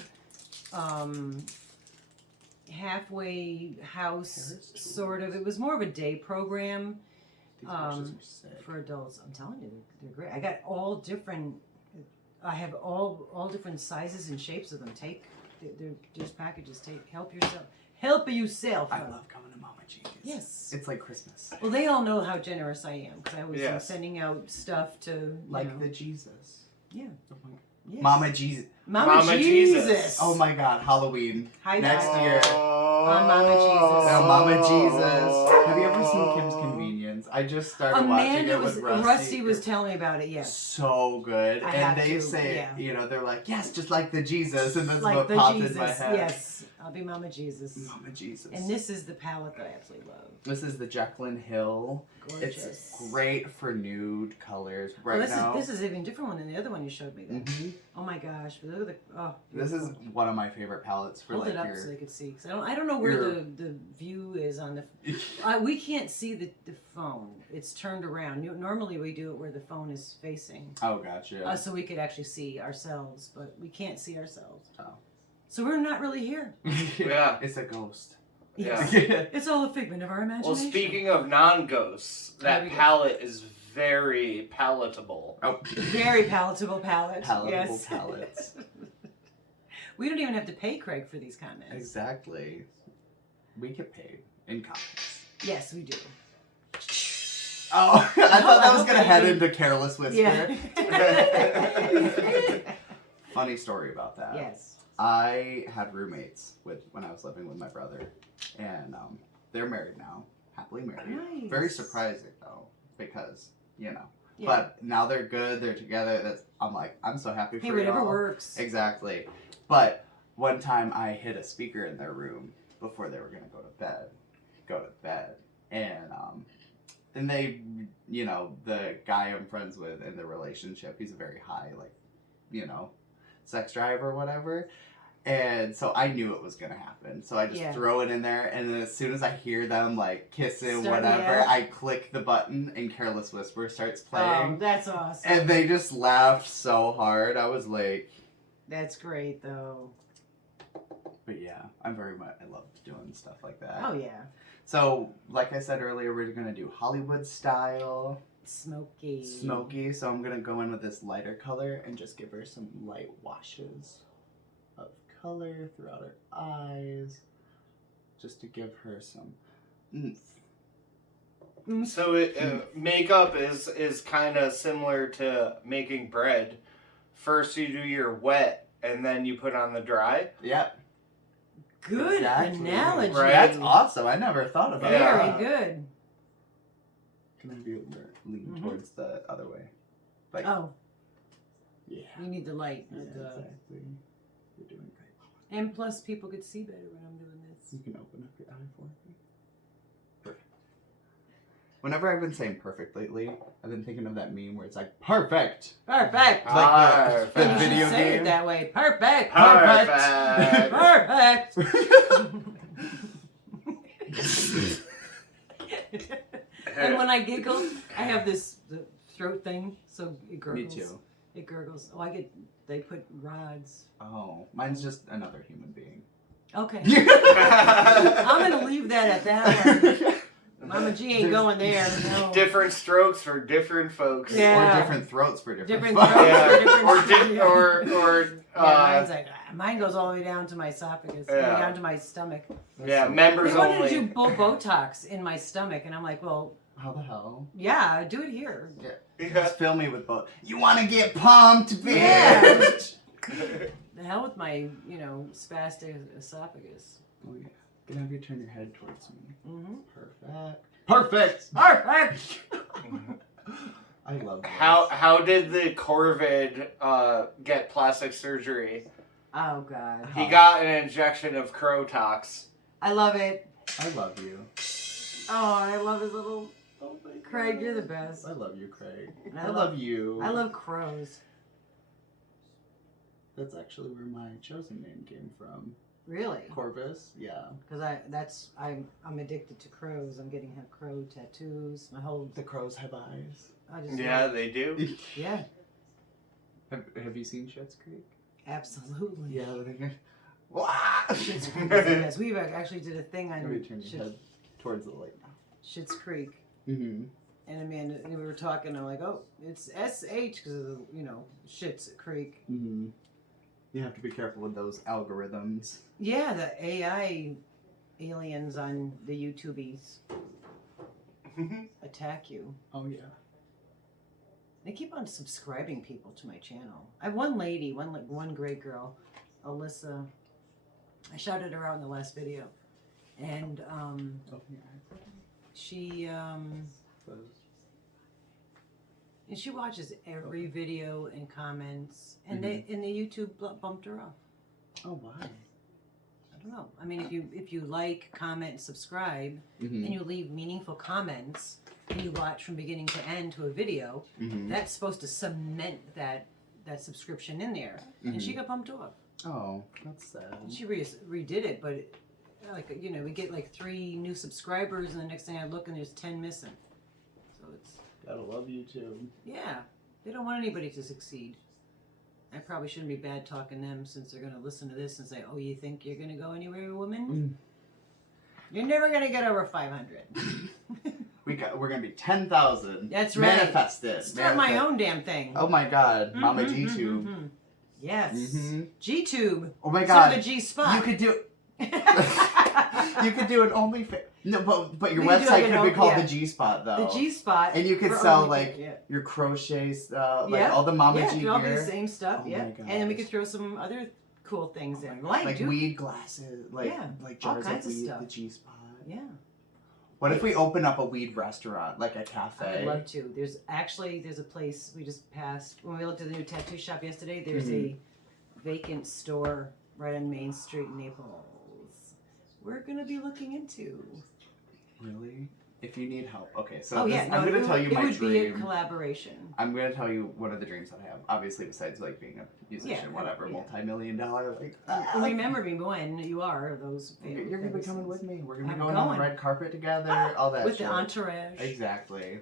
halfway house sort of. It was more of a day program These horses are sick. for adults. I'm telling you, they're great. I got all different. I have all different sizes and shapes of them. They're just packages. Help yourself. Help yourself. I love coming to Mama G's. Yes. It's like Christmas. Well, they all know how generous I am because I always am Yes. sending out stuff to Like the Jesus. Yeah. Oh my- Yes. Mama Jesus. Mama Mama Jesus. Jesus. Oh my god, Halloween. Hi, Next guys. year. Mama Jesus. No, Mama Jesus. Have you ever seen Kim's Convenience? I just started watching it with Rusty was telling me about it. Yes. so good. I And have they to, say, yeah. you know, they're like, yes, just like the Jesus. And that's Like what the popped Jesus. in my head. Yes. I'll be Mama Jesus. Mama Jesus. And this is the palette that I absolutely love. This is the Jacqueline Hill. Gorgeous. It's great for nude colors Well, right now. this is even different one than the other one you showed me. Then. Mhm. Oh my gosh! Look at the This is beautiful. one of my favorite palettes for Hold like it up your. so they could see. Cause I don't know where your- the view is on the. We can't see the phone. It's turned around. Normally we do it where the phone is facing, Oh, gotcha. so we could actually see ourselves, but we can't see ourselves. Oh. So we're not really here. Yeah. It's a ghost. Yeah. It's all a figment of our imagination. Well, speaking of non-ghosts, There that we go. palette is very palatable. Oh. Very palatable palette. Palatable yes. palettes. We don't even have to pay Craig for these comments. Exactly. We get paid in comments. Yes, we do. Oh, I thought that was hope gonna I head didn't- into Careless Whisper. Yeah. Funny story about that. Yes. I had roommates when I was living with my brother, and they're married now, happily married. Nice. Very surprising though, because you know. Yeah. But now they're good. They're together. I'm like, I'm so happy for Hey, whatever y'all. works. Exactly. But one time I hid a speaker in their room before they were gonna go to bed, and they, you know, the guy I'm friends with in the relationship, he's a very high, like, you know, sex drive or whatever. And so I knew it was gonna happen. So I just Yeah. throw it in there, and then as soon as I hear them like kissing, Start- whatever, yeah. I click the button and Careless Whisper starts Oh, playing. that's awesome. And they just laughed so hard. I was like, That's great, though. but yeah, I love doing stuff like that. Oh, yeah. So, like I said earlier, we're gonna do Hollywood style, Smoky. smoky. So I'm gonna go in with this lighter color and just give her some light washes of color throughout her eyes, just to give her some oomph. So makeup is kind of similar to making bread. First you do your wet, and then you put on the dry. Yep. Good Exactly. analogy. Right. That's awesome. I never thought about Very that. good. Can I be lean Mhm. towards the other way? Like, Oh, yeah. you need the light. Yeah, not the- exactly. You're doing great. And plus, people could see better when I'm doing this. You can open up your eye for me. Perfect. Whenever I've been saying perfect lately, I've been thinking of that meme where it's like, perfect! Perfect. Like the You should video say game. it that way. Perfect. Perfect. Perfect. And when I giggle, I have this throat thing, so it gurgles. Me too. It gurgles. Oh, they put rods. Oh, mine's just another human being. Okay. I'm gonna leave that at that one. Mama G ain't going there. No. Different strokes for different folks. Yeah. Or different throats for different Different folks. throats. Yeah. Different- or Yeah, mine's like mine goes all the way down to my esophagus, Yeah. down to my stomach. yeah, members They wanted to do only. Botox in my stomach, and I'm like, well, How the hell? yeah, do it here. Yeah. Just fill me with both. You want to get pumped, bitch? Yeah. The hell with my, spastic esophagus. Oh yeah. Gonna have you turn your head towards me. Mm-hmm. Perfect. Perfect. Perfect. I love this. How did the Corvid get plastic surgery? Oh God. He got an injection of Crotox. I love it. I love you. Oh, I love his little. Oh my God. Craig, you're the best. I love you, Craig. I I love- love you. I love crows. That's actually where my chosen name came from. Really? Corvus. Yeah. Because I'm addicted to crows. I'm getting have crow tattoos. My whole. The crows have eyes. I just Yeah, love- they do. Yeah. Have you seen Schitt's Creek? Absolutely. Yeah. Wah! Schitt's Creek is the best. We actually did a thing on Maybe turn your head towards the light now. Schitt's Creek. Mm-hmm. And Amanda, we were talking, I'm like, oh, it's SH because of the, Schitt's Creek. Mm-hmm. You have to be careful with those algorithms. Yeah, the AI aliens on the YouTubies attack you. Oh yeah. They keep on subscribing people to my channel. I have one lady, one great girl, Alyssa. I shouted her out in the last video. And Open your eyes. she Close. and she watches every video and comments. And the YouTube bumped her off. Oh why? I don't know. I mean, if you like, comment, and subscribe, Mm-hmm. and you leave meaningful comments, and you watch from beginning to end to a video, Mm-hmm. that's supposed to cement that subscription in there. And she got bumped off. Oh, that's sad. And she redid it, but we get like 3 new subscribers, and the next thing I look, and there's 10 missing. So it's Gotta love you too. yeah, they don't want anybody to succeed. I probably shouldn't be bad talking them since they're gonna listen to this and say, "Oh, you think you're gonna go anywhere, woman? You're never gonna get over 500." We're gonna be 10,000. That's right. Manifest it. Start my own damn thing. Oh my God, Mama Mhm, G-Tube. mhm. Yes. Mhm. G-Tube. Oh my Instead God. of a G-spot. You could do. You could do an OnlyFans. No, but your We could do website like could an be called yeah. the G-Spot though. The G-spot. And you could for sell OnlyFans, like yeah. your crochet stuff, like Yeah. all the Mama Yeah, G do all the gear, same stuff. Oh Yeah. my And then we gosh. could throw some other cool things in. Well, I like do. weed glasses, like Yeah, like all jars kinds of of weed. stuff. The G-Spot. Yeah. What if we open up a weed restaurant, like a I would cafe? love to. There's a place we just passed when we looked at the new tattoo shop yesterday. There's Mhm. a vacant store right on Main Street in Naples. We're gonna be looking into. Really? If you need help, okay. So Oh this, yeah, no, I'm gonna tell you it my would be a dream. collaboration. I'm gonna tell you one of the dreams that I have. Obviously, besides like being a musician, Yeah, whatever, yeah. multi-million-dollar, like. Remember me when you are those. You're gonna be coming with me. We're gonna be I'm going on the going. red carpet together. All that with shit. the entourage. Exactly.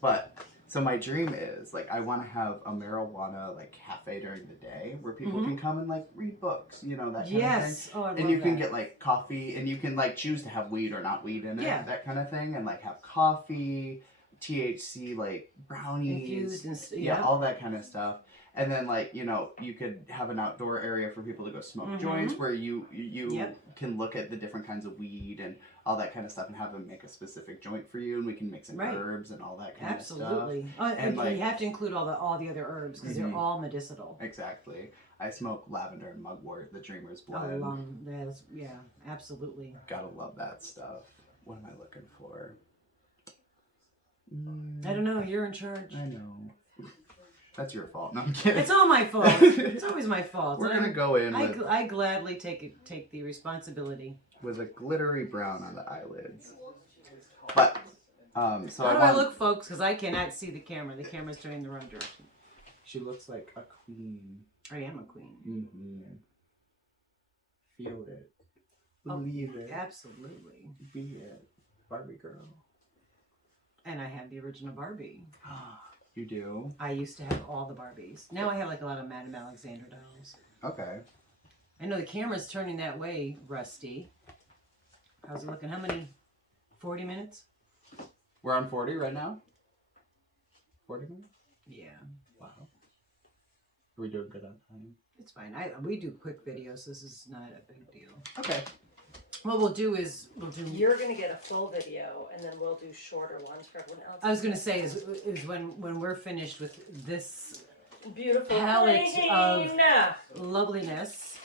But so my dream is like I want to have a marijuana like cafe during the day where people Mhm. can come and like read books, that kind of thing. Yes. Oh, I love And you can that. get like coffee, and you can like choose to have weed or not weed in it, Yeah. that kind of thing, and like have coffee, THC like brownies, infused and yeah, all that kind of stuff. And then, like, you know, you could have an outdoor area for people to go smoke Mhm. joints where you Yep. can look at the different kinds of weed and all that kind of stuff and have them make a specific joint for you, and we can mix in Right. herbs and all that kind of stuff. Absolutely. And And, like- you have to include all the other herbs because Mhm. they're all medicinal. Exactly. I smoke lavender and mugwort, the dreamer's Oh, blend. that's, yeah, absolutely. Gotta love that stuff. What am I looking for? I don't know. You're in charge. I know. That's your fault. No, I'm kidding. It's all my fault. It's always my fault. We're And gonna go in I gladly take the responsibility. with a glittery brown on the eyelids. But so How do I I want. look, folks? Because I cannot see the camera. The camera's turning the wrong direction. She looks like a queen. I am a queen. Mm-hmm. Feel it. Oh, Believe it. Absolutely. Be it. Barbie girl. And I have the original Barbie. You do? I used to have all the Barbies. Now I have like a lot of Madame Alexander dolls. Okay. I know the camera's turning that way, Rusty. How's it looking? How many? 40 minutes? We're on 40 right now? 40 minutes? Yeah. Wow. Are we doing good on time? It's fine. We do quick videos. This is not a big deal. Okay. What we'll do is You're gonna get a full video, and then we'll do shorter ones for everyone else. I was gonna say is when we're finished with this Beautiful palette of queen. loveliness,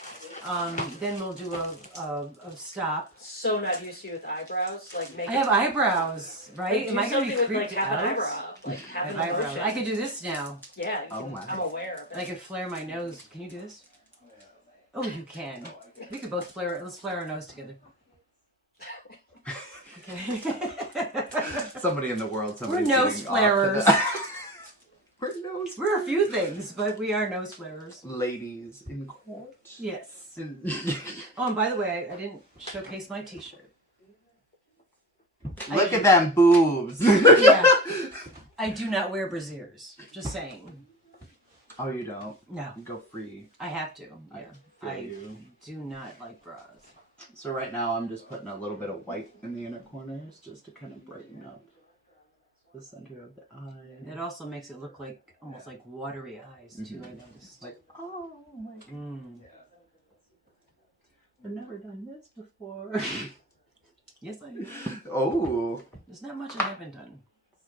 then we'll do a stop. So not used to you with eyebrows, like make. I have eyebrows, right? Like, Am do I gonna be something with, creeped like half out? an eyebrow, like I half have an eyebrows. emotion. I can do this now. Yeah. Oh my. I'm aware of And I it. can flare my nose. Can you do this? Oh, you can. We could both flare. Let's flare our nose together. Okay. Somebody in the world. We're Somebody's nose getting off to flarers. the- We're nose. We're a few things, but we are nose flarers. Ladies in court. Yes. Oh, and by the way, I didn't showcase my T-shirt. Look at them boobs. Yeah. I do not wear brassieres. Just saying. Oh, you don't? No, You go free. I have to. Yeah. Feel I you. do not like bras. So right now I'm just putting a little bit of white in the inner corners just to kind of brighten up the center of the eye. It also makes it look like almost like watery eyes too. I noticed. Like, oh my god, Mm. I've never done this before. Yes, I do. Oh, There's not much I haven't done.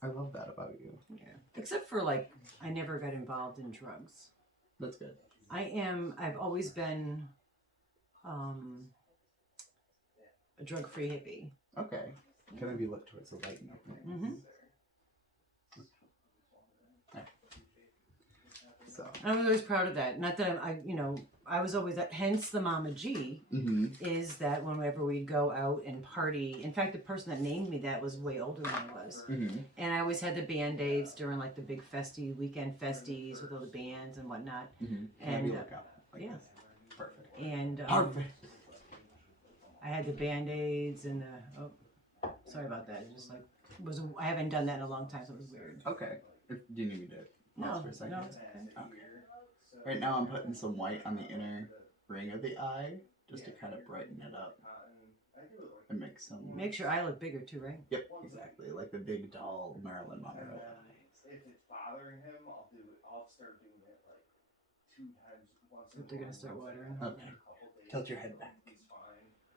I love that about you. Yeah. Except for like, I never got involved in drugs. That's good. I've always been a drug-free hippie. Okay. Can I be looked towards the light and opening? Mm-hmm. Okay. So. I was always proud of that. Not that I was always that. Hence the Mama G Mm-hmm. is that whenever we'd go out and party. In fact, the person that named me that was way older than I was. Mm-hmm. And I always had the Band-Aids during like the big weekend festies with all the bands and whatnot. Mm-hmm. Can I And be looked out like yeah. this? Perfect. And Perfect. I had the Band-Aids and the, oh, sorry about that. It just like, I haven't done that in a long time, so it was weird. Okay. Do you need me to No, pause for a second? no, it's okay. Okay. Right now I'm putting some white on the inner ring of the eye just to kind of brighten it up and make some. Makes your eye look bigger too, right? Yep, exactly. Like the big doll Marilyn Monroe eye. If it's bothering him, I'll start doing it like 2 times once. But they're gonna start watering. Okay. Tilt your head back.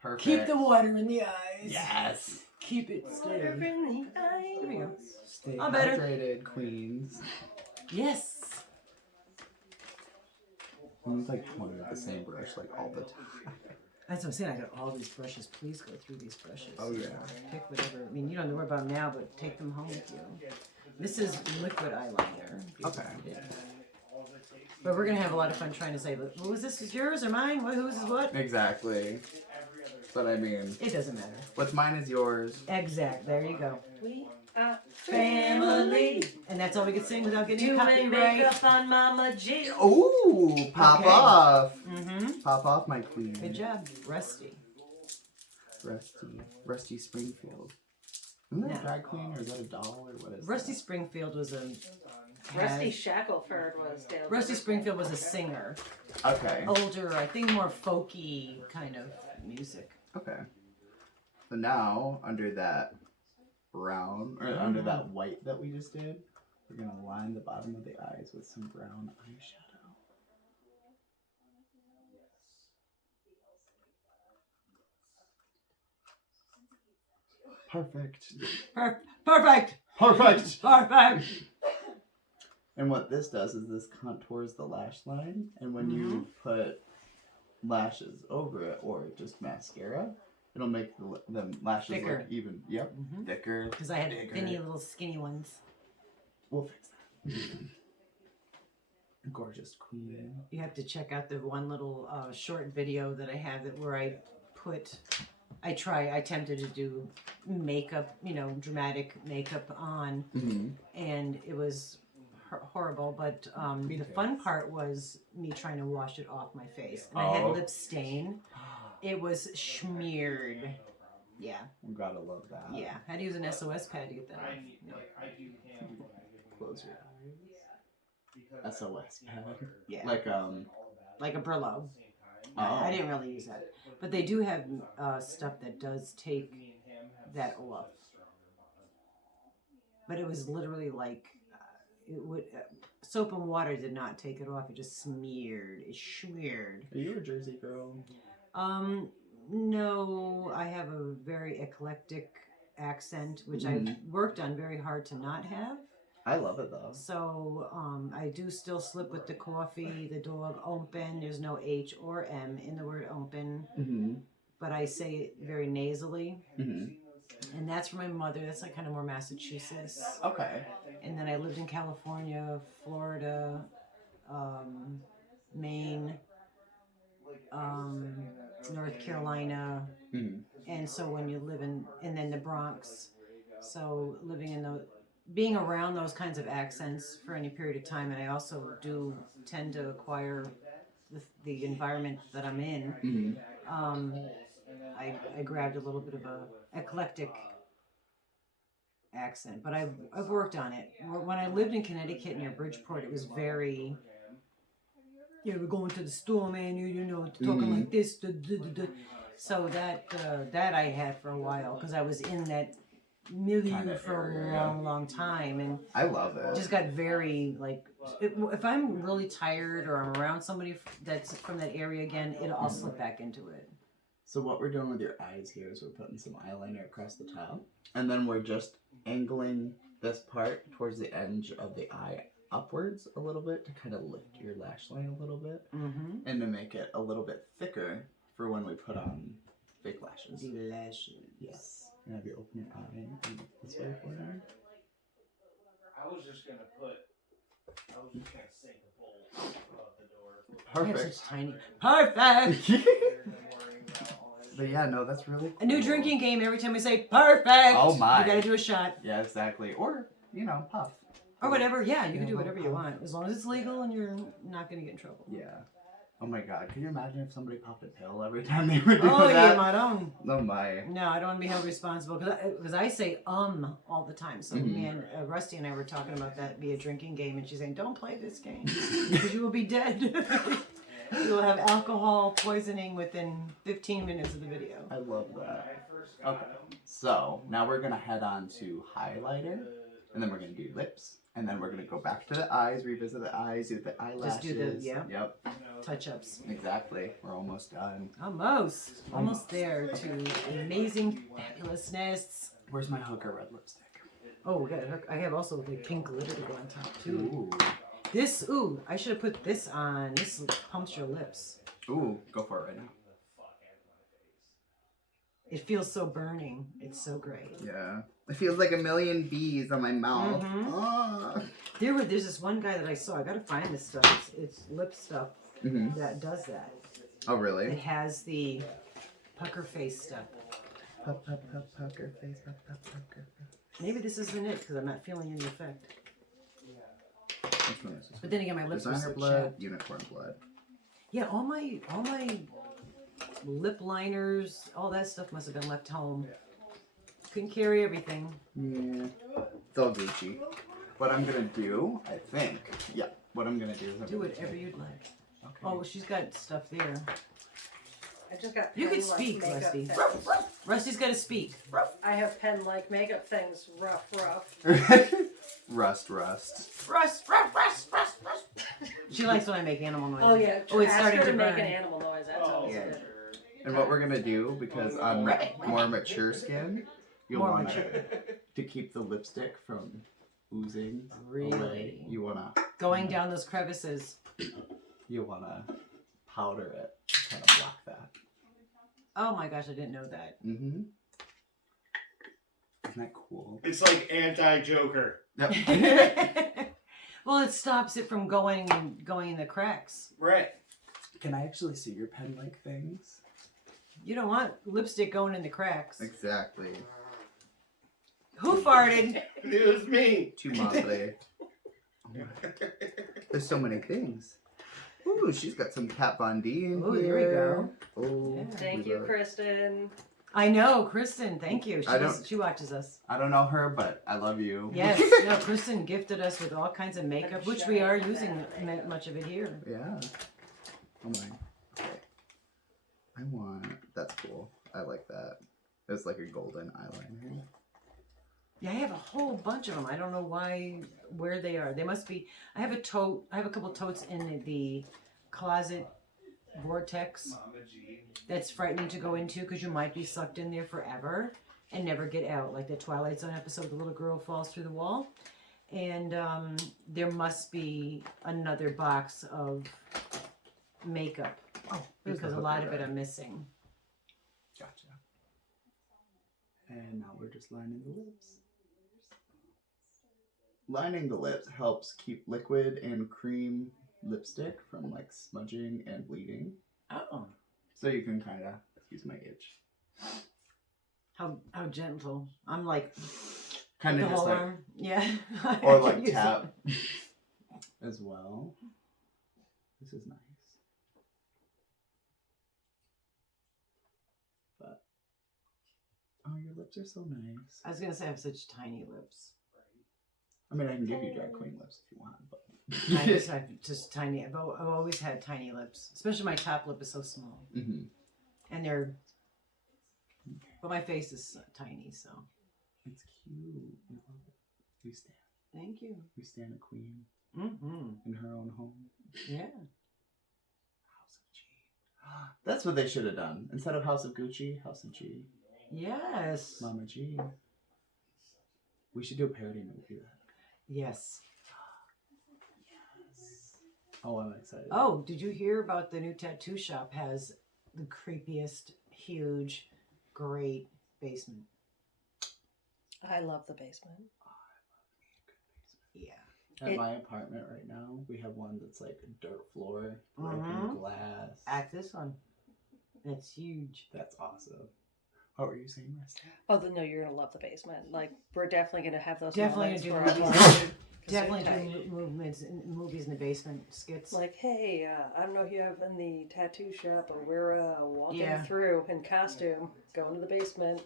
Perfect. Keep the water in the eyes. Yes. Keep it steady. There we go. Stay All better. hydrated, queens. Yes. I'm like pointing at the same brush like all the time. That's what I'm saying. I got all these brushes. Please go through these brushes. Oh yeah. Pick whatever. I mean, you don't have to worry about them now, but take them home with you. This is liquid eyeliner. if you Okay. need it. But we're gonna have a lot of fun trying to say, what was this? Is yours or mine? Whose is what? Exactly. But I mean, It doesn't matter. what's mine is yours. Exact. There you go. We are Family. And that's all we could sing without getting doing copyright. makeup on Mama G. Ooh, pop Okay. off. Mm-hmm. Pop off, my queen. Good job, Rusty. Rusty Springfield. Isn't that No. a drag queen or is that a doll or what is Rusty that? Springfield was a Rusty Shackelford was Dale. Rusty Springfield was a singer. Okay. Older, I think more folky kind of music. Okay. So now, under that brown, or under that white that we just did, we're going to line the bottom of the eyes with some brown eyeshadow. Perfect. Perfect. Perfect. Perfect. And what this does is this contours the lash line, and when you put lashes over it or just mascara, it'll make the lashes Thicker. look even thicker. Because I had bigger. thinny little skinny ones. We'll fix that. Gorgeous queen. You have to check out the one little short video that I have where I attempted to do makeup, dramatic makeup on, and it was horrible. But the fun part was me trying to wash it off my face, and I had lip stain. It was smeared. Yeah. You gotta love that. Yeah. Had to use an SOS pad to get that off. Close your eyes. SOS pad. Yeah. Like Like a Brillo. Oh. I didn't really use that, but they do have stuff that does take that off. But it was literally like soap and water did not take it off. It just smeared. It smeared. Are you a Jersey girl? No, I have a very eclectic accent, which I've worked on very hard to not have. I love it though. So I do still slip with the coffee, the dog, open. There's no H or M in the word open, but I say it very nasally. And that's from my mother. That's like kind of more Massachusetts. Okay. And then I lived in California, Florida, Maine, North Carolina. And so when you live and then the Bronx, so living in being around those kinds of accents for any period of time, and I also do tend to acquire the environment that I'm in. I grabbed a little bit of a eclectic accent, but I've worked on it. When I lived in Connecticut near Bridgeport, it was very. Yeah, we're going to the store, man. Talking like this. So that I had for a while because I was in that milieu for a long time, and I love it. Just got very like if I'm really tired or I'm around somebody that's from that area again, I'll slip back into it. So what we're doing with your eyes here is we're putting some eyeliner across the top, and then we're just angling this part towards the edge of the eye upwards a little bit to kind of lift your lash line a little bit, and to make it a little bit thicker for when we put on fake lashes. The lashes. Yes. And have you open your eye and this way for me? I was just gonna sink a bowl above the door. Perfect. Such tiny. Perfect. But yeah, no, that's really cool. A new drinking game. Every time we say perfect, oh my, you gotta do a shot. Yeah, exactly. Or puff. Or whatever. Yeah, you can do whatever you want as long as it's legal and you're not gonna get in trouble. Yeah. Oh my God! Can you imagine if somebody popped a pill every time they were doing Oh that? yeah, my own. Oh my. No, I don't want to be held responsible because I say all the time. So me and Rusty and I were talking about that be a drinking game, and she's saying, "Don't play this game because you will be dead. You will have alcohol poisoning within 15 minutes of the video." I love that. Okay, so now we're gonna head on to highlighter, and then we're gonna do lips, and then we're gonna go back to the eyes, revisit the eyes, do the eyelashes. Just do Yep. touch-ups. Exactly. We're almost done. Almost there to amazing fabulousness. Where's my hooker red lipstick? Oh, we got a hook. I have also the pink glitter to go on top too. Ooh. I should have put this on. This pumps your lips. Ooh, go for it right now. It feels so burning. It's so great. Yeah. It feels like a million bees on my mouth. Ah. There's this one guy that I saw. I gotta find this stuff. It's lip stuff that does that. Oh, really? It has the pucker face stuff. Pucker face, pucker face. Maybe this isn't it because I'm not feeling any effect. Which one is this? But then again, my lips are Designer so blood, chapped. unicorn blood. Yeah, all my lip liners, all that stuff must have been left home. Couldn't carry everything. Yeah. It's all Gucci. What I'm gonna do, I think. Yeah. What I'm gonna do is Do whatever you'd like. Okay. Oh, she's got stuff there. I just got You could pen-like speak, makeup Rusty. things. Rusty's got to speak. I have pen-like makeup things. Rough. Rust. Rust. She likes when I make animal noises. Oh yeah. Oh, it's Ask starting her to to make burn. an animal noise. That sounds Yeah. good. And what we're gonna do, because on more mature skin, You'll More want mature. to keep the lipstick from oozing Really? away. You wanna Going down those crevices. powder it, kind of block that. Oh my gosh, I didn't know that. Mm-hmm. Isn't that cool? It's like anti-Joker. Yep. Well, it stops it from going in the cracks. Right. Can I actually see your pen-like things? You don't want lipstick going in the cracks. Exactly. Who farted? It was me. Too madre. Oh my. There's so many things. Ooh, she's got some Kat Von D in Ooh, here. here we go. Oh, Yeah. Thank we you, love- Kristen. I know, Kristen. Thank you. I don't- She watches us. I don't know her, but I love you. Yes. No, Kristen gifted us with all kinds of makeup, which we are using much of it here. Yeah. Oh my. Okay. That's cool. I like that. It's like a golden eyeliner. Yeah, I have a whole bunch of them. I don't know where they are. They must be. I have a tote. I have a couple totes in the closet vortex. That's frightening to go into because you might be sucked in there forever and never get out. Like the Twilight Zone episode, the little girl falls through the wall. And there must be another box of makeup because a lot of it I'm missing. Gotcha. And now we're just lining the lips. Lining the lips helps keep liquid and cream lipstick from like smudging and bleeding. Oh, So you can kind of, excuse my itch, how gentle. I'm like kind the of just whole like, arm. Yeah. or I like can use tap it. as well. This is nice. But, oh, your lips are so nice. I was gonna say I have such tiny lips. I mean, I can give you drag queen lips if you want, but. I just have just tiny. I've always had tiny lips, especially my top lip is so small, Mm-hmm. and they're. But my face is tiny, so. It's cute. I love it. We stand. Thank you. We stand a queen Mm-hmm. in her own home. Yeah. House of G. That's what they should have done. Instead of House of Gucci, House of G. Yes. Mama G. We should do a parody movie of that. Yes. Oh, I'm excited. Oh, did you hear about the new tattoo shop has the creepiest, huge, great basement? I love the basement. Yeah. At my apartment right now, we have one that's like a dirt floor, broken Mhm. glass. Act this one. It's huge. That's awesome. What were you saying, Rusty? Oh, no, you're gonna love the basement. Like, we're definitely gonna have those Definitely moments gonna where do I'm movies. like, Definitely tight. do movies in the basement skits. like, hey, I don't know if you have in the tattoo shop, but we're walking Yeah. through in costume, going to the basement.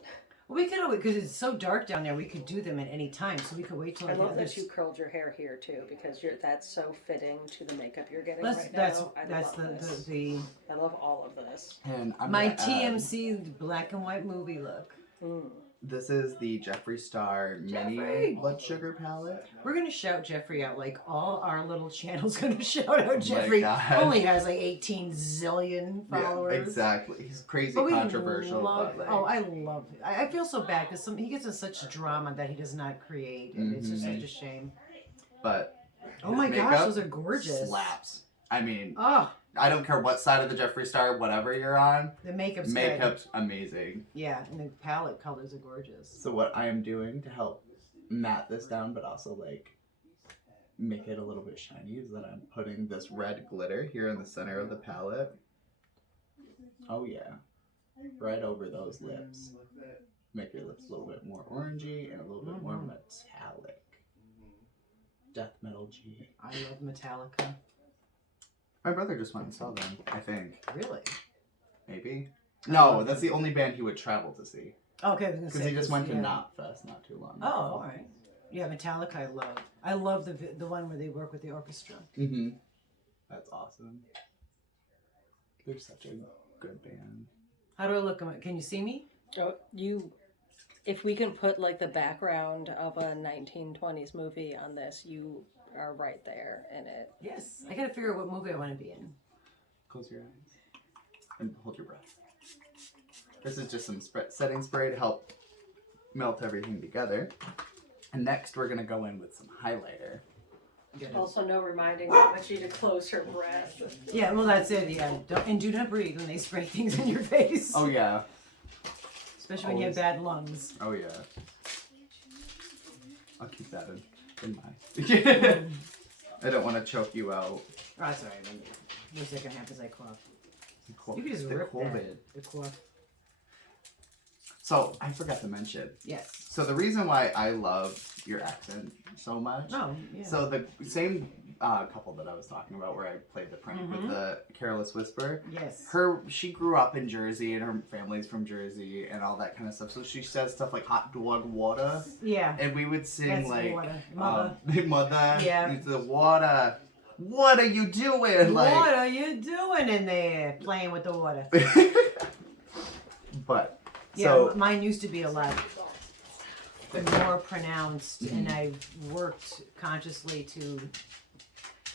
Well, we could always, because it's so dark down there, we could do them at any time. So we could wait till I like love others- that you curled your hair here too, because that's so fitting to the makeup you're getting That's right that's now. I that's love this. the I love all of this. And I'm my gonna add- TMC black and white movie look. Mm. This is the Jeffree Star Jeffree! Mini Blood Sugar Palette. We're gonna shout Jeffrey out like all our little channels gonna shout out Oh my Jeffrey. God. Only has like 18 zillion followers. Yeah, exactly. He's crazy But we controversial. love. but, like, Oh, I love it. I feel so bad because he gets in such drama that he does not create, and it's just such a shame. But Oh his my gosh, makeup those are gorgeous. Slaps. I mean, Oh, I don't care what side of the Jeffree Star, whatever you're on. the makeup's good. Makeup's amazing. Yeah, and the palette colors are gorgeous. So what I am doing to help matte this down, but also like make it a little bit shiny, is that I'm putting this red glitter here in the center of the palette. Oh yeah, right over those lips. Make your lips a little bit more orangey and a little bit more Mhm. metallic. Death metal G. I love Metallica. My brother just went and saw them, I think. Really? Maybe. I No, love that's the only band he would travel to see. Okay, I was gonna Because say he just went to yeah. Knotfest not too long Oh, ago. all right. Yeah, Metallica. I love. I love the one where they work with the orchestra. Mm-hmm. That's awesome. They're such a good band. How do I look? Can you see me? Oh, if we can put like the background of a 1920s movie on this, you are right there in it. Yes. I gotta figure out what movie I want to be in. Close your eyes and hold your breath. This is just some setting spray to help melt everything together. And next we're gonna go in with some highlighter. Also, no reminding Mamachi to close her breath. Yeah, well, that's it. Yeah, and do not breathe when they spray things in your face. Oh yeah. Especially when you have bad lungs. Oh yeah. I'll keep that in mind. I don't want to choke you out. Oh, that's all right. Worst that can happen is I cough. You can just The rip COVID. that. The cough. So I forgot to mention. Yes. So the reason why I love your accent so much. Oh, yeah. So the same couple that I was talking about, where I played the prank with the Careless Whisper. Yes. She grew up in Jersey, and her family's from Jersey, and all that kind of stuff. So she says stuff like "hot dog water," Yeah. and we would sing That's like water. Mother. "Mother, Yeah. into the water. What are you doing?" Like, What are you doing in there playing with the water? but Yeah, so mine used to be a lot more pronounced, and I worked consciously to.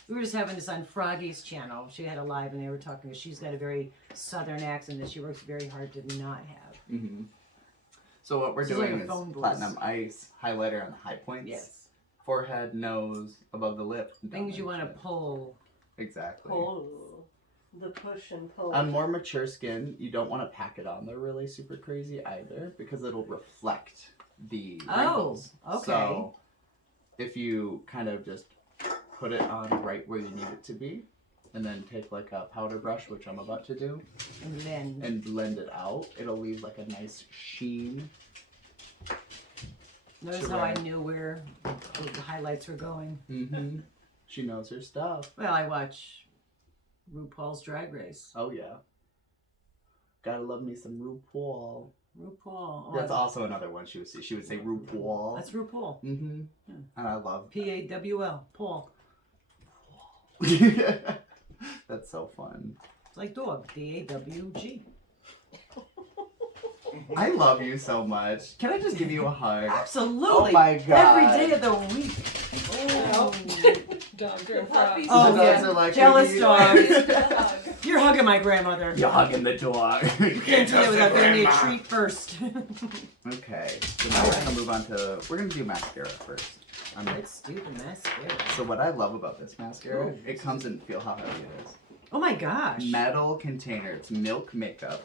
We were just having this on Froggy's channel. She had a live, and they were talking. She's got a very southern accent that she works very hard to not have. So what we're This is doing like a is phone voice. platinum ice highlighter on the high points. Yes, Forehead, nose, above the lip. down things you the want to chin. pull. Exactly. Pull. The push and pull. On more mature skin, you don't want to pack it on there really super crazy either, because it'll reflect the wrinkles. okay. So if you kind of just put it on right where you need it to be, and then take like a powder brush, which I'm about to do, And then and blend it out, it'll leave like a nice sheen. notice how I knew where the highlights were going. She knows her stuff. Well, I watch RuPaul's Drag Race. Oh yeah. Gotta love me some RuPaul. RuPaul. Oh, That's also another one she would say RuPaul. That's RuPaul. And I love P-A-W-L. Paul. That's so fun. It's like dog. D-A-W-G. I love you so much. Can I just give you a hug? Absolutely. Oh my God. Every day of the week. Oh. Dogs are in front. Puppies. Oh, The yeah. dogs are like, Jealous "Baby." dog. You're hugging my grandmother. You're hugging the dog. You can't do that without getting me a treat first. Okay, so now we're gonna move on to, we're gonna do mascara first. Let's do the mascara. So what I love about this mascara, Oh. it comes in, feel how heavy it is. Oh my gosh. Metal container, it's milk makeup.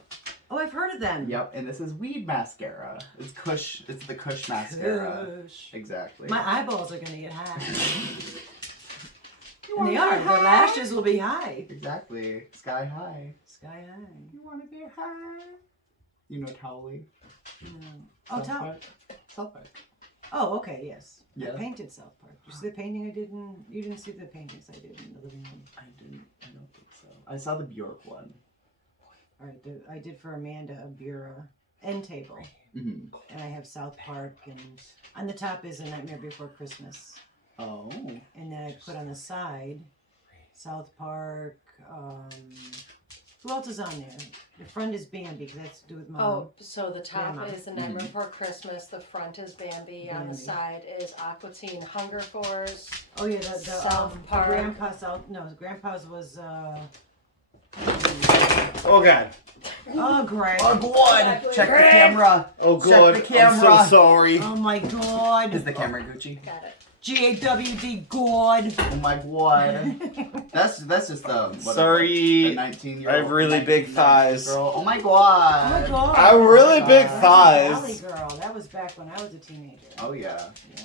Oh, I've heard of them. Yep, and this is weed mascara. It's Kush, it's the Kush mascara. Gosh. Exactly. My eyeballs are gonna get high. And they are. The lashes will be high. Exactly. Sky high. Sky high. You wanna get high? You know Towley? No. Oh, South Towel. Park? South Park. Oh, okay, yes. Yeah. I painted South Park. Did you see the painting I did in... You didn't see the paintings I did in the living room. I don't think so. I saw the Bjork one. All right, I did for Amanda a bureau end table. Mm-hmm. And I have South Park, and on the top is A Nightmare Before Christmas. Oh. And then I put on the side South Park. Who else is on there? The front is Bambi, because that's to do with Mom. Oh, so the top Grandma. is The Nightmare Before Christmas, the front is Bambi, on the Bambi. side is Aqua Teen Hunger Force. Oh yeah, the South Park. Grandpa's out. No, Grandpa's was. Oh god. Oh, Greg. Oh, God! Check the Greg! camera! Oh Check god. the camera! I'm so sorry. Oh my God. Is the camera Gucci? Got it. GAWD God. Oh my God. That's just Sorry. a 19-year-old. I have really big thighs. Girl. Oh my Oh God. my God. I'm really big That's a thighs. Valley Girl. That was back when I was a teenager. Oh yeah. Yeah.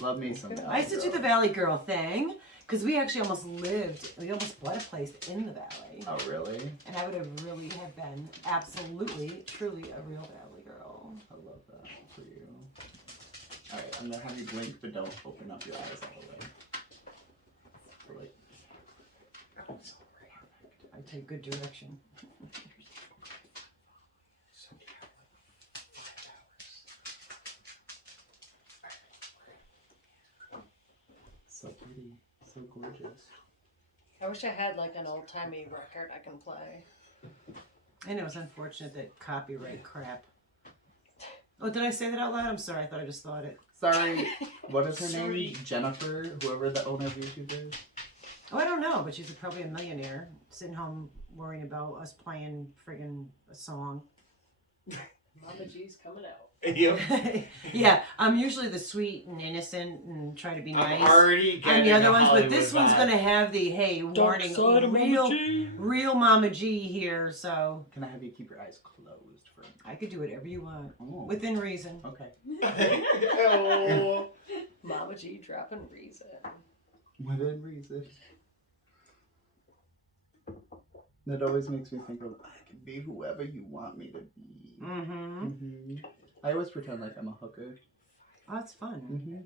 Love me some. I used to do the Valley Girl thing because we actually almost we almost bought a place in the Valley. Oh really? And I would have really have been absolutely, truly a real Valley Girl. I love that for you. Alright, I'm gonna have you blink, but don't open up your eyes all the way. For like, I take good direction. so pretty, so gorgeous. I wish I had like an old timey record I can play. I know it's unfortunate that copyright crap. Oh, did I say that out loud? I'm sorry. I thought I just thought it. Sorry, what is her Sorry. name? Jennifer, whoever the owner of YouTube is. Oh, I don't know, but she's probably a millionaire sitting home worrying about us playing friggin' a song. Mama G's coming out. Yep. Yeah, I'm usually the sweet and innocent and try to be I'm nice. already getting And the other a ones, but Hollywood this one's vibe. gonna have the hey warning, Side of Mama real, G. real Mama G here. So Can I have you keep your eyes closed for? I could do whatever you want Oh. within reason. Okay. Oh. Mama G dropping reason. Within reason. That always makes me think of I can be whoever you want me to be. Mm-hmm. I always pretend like I'm a hooker. Oh, that's fun.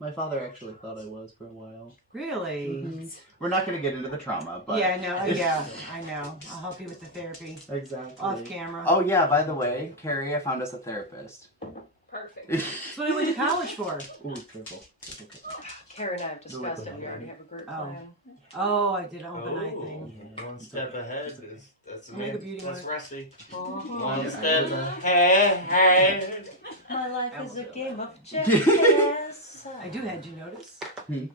My father actually thought I was for a while. Really? We're not going to get into the trauma, but Yeah, I know. Yeah, I know. I'll help you with the therapy exactly. off camera. Oh yeah, by the way, Carrie, I found us a therapist. Perfect. That's what I went to college for. Ooh, careful. Okay. Karen and I have The liquid discussed it. We one. already have a group Oh. plan. Oh, I did all the night Oh, thing. one step ahead is that's I'll make a beauty that's mark. Rusty. Uh-huh. One step ahead. My life I is will a do game of chess. chess. I do. Had you notice? Hmm.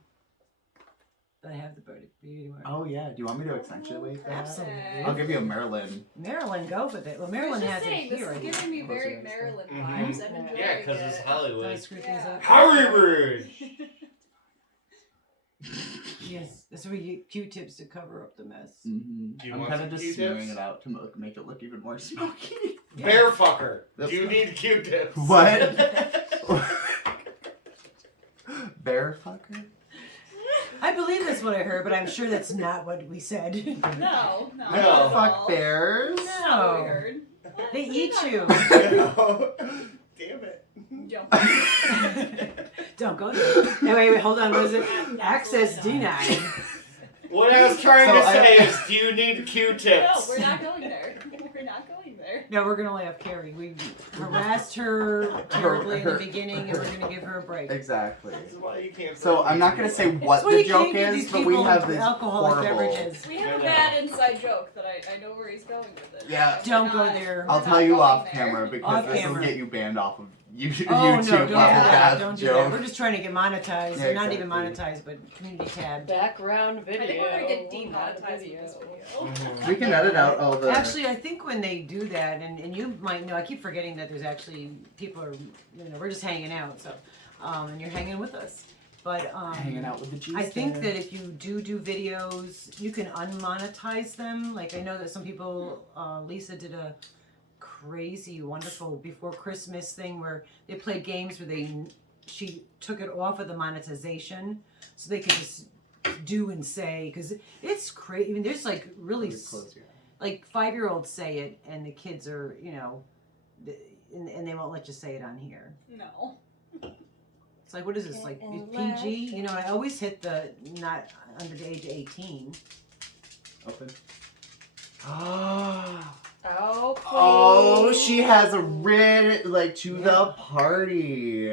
That I have the beauty mark. Oh yeah, do you want me to accentuate that? Absolutely. I'll give you a Maryland. Maryland, go for that. Well, Maryland has it This here. is giving me very Close your eyes. Maryland Mhm. vibes. I'm enjoying Yeah, because it's it. Can I Hollywood. screw things Yeah. up? Hollywood. Yes, that's where you get Q-tips to cover up the mess. Mm-hmm. Do you I'm want kind of some just Q-tips? smearing it out to make it look even more smoky. Bear fucker. That's Do you not- need Q-tips? What? Bear fucker? I believe that's what I heard, but I'm sure that's not what we said. No, no. No. I don't not fuck at all. bears. That's not what we heard. They eat you. Damn it. Jump. Don't go there. Hey, wait, hold on. What is it? Access denied. What I was trying So to say is, do you need No, Q-tips? we're not going there. We're not going there. No, we're gonna lay off Carrie. We harassed her terribly in the beginning, and we're gonna give her a break. Exactly. This is why you can't So I'm not gonna say what That's why the you joke can't give is, these but we people have this alcoholic horrible. beverages. We have I a know. bad inside joke that I know where he's going with it. Yeah. Don't go We're not- there. I'll we're tell not you going off there. camera because Off this will camera. get you banned off of YouTube. Oh no! YouTube Don't do off of that. Don't do that. joke. We're just trying to get monetized. Yeah, Not even exactly. monetized, but community tab. Background video. I think we're gonna get not demonetized video. with this video. We can edit out all the. Actually, I think when they do that, and you might know, I keep forgetting that there's actually people are, we're just hanging out. So, and you're hanging with us. But hanging out with the G. I think that if you do videos, you can unmonetize them. Like I know that some people, Lisa did a crazy, wonderful before Christmas thing where they played games where she took it off of the monetization, so they could just do and say because it's crazy. I mean, there's like really Close your eyes. like 5-year-olds say it, and the kids are and they won't let you say it on here. No. It's like, what is this, like And PG? You know, I always hit the not under the age of 18. Open. Oh, Oh, she has a red like to the party.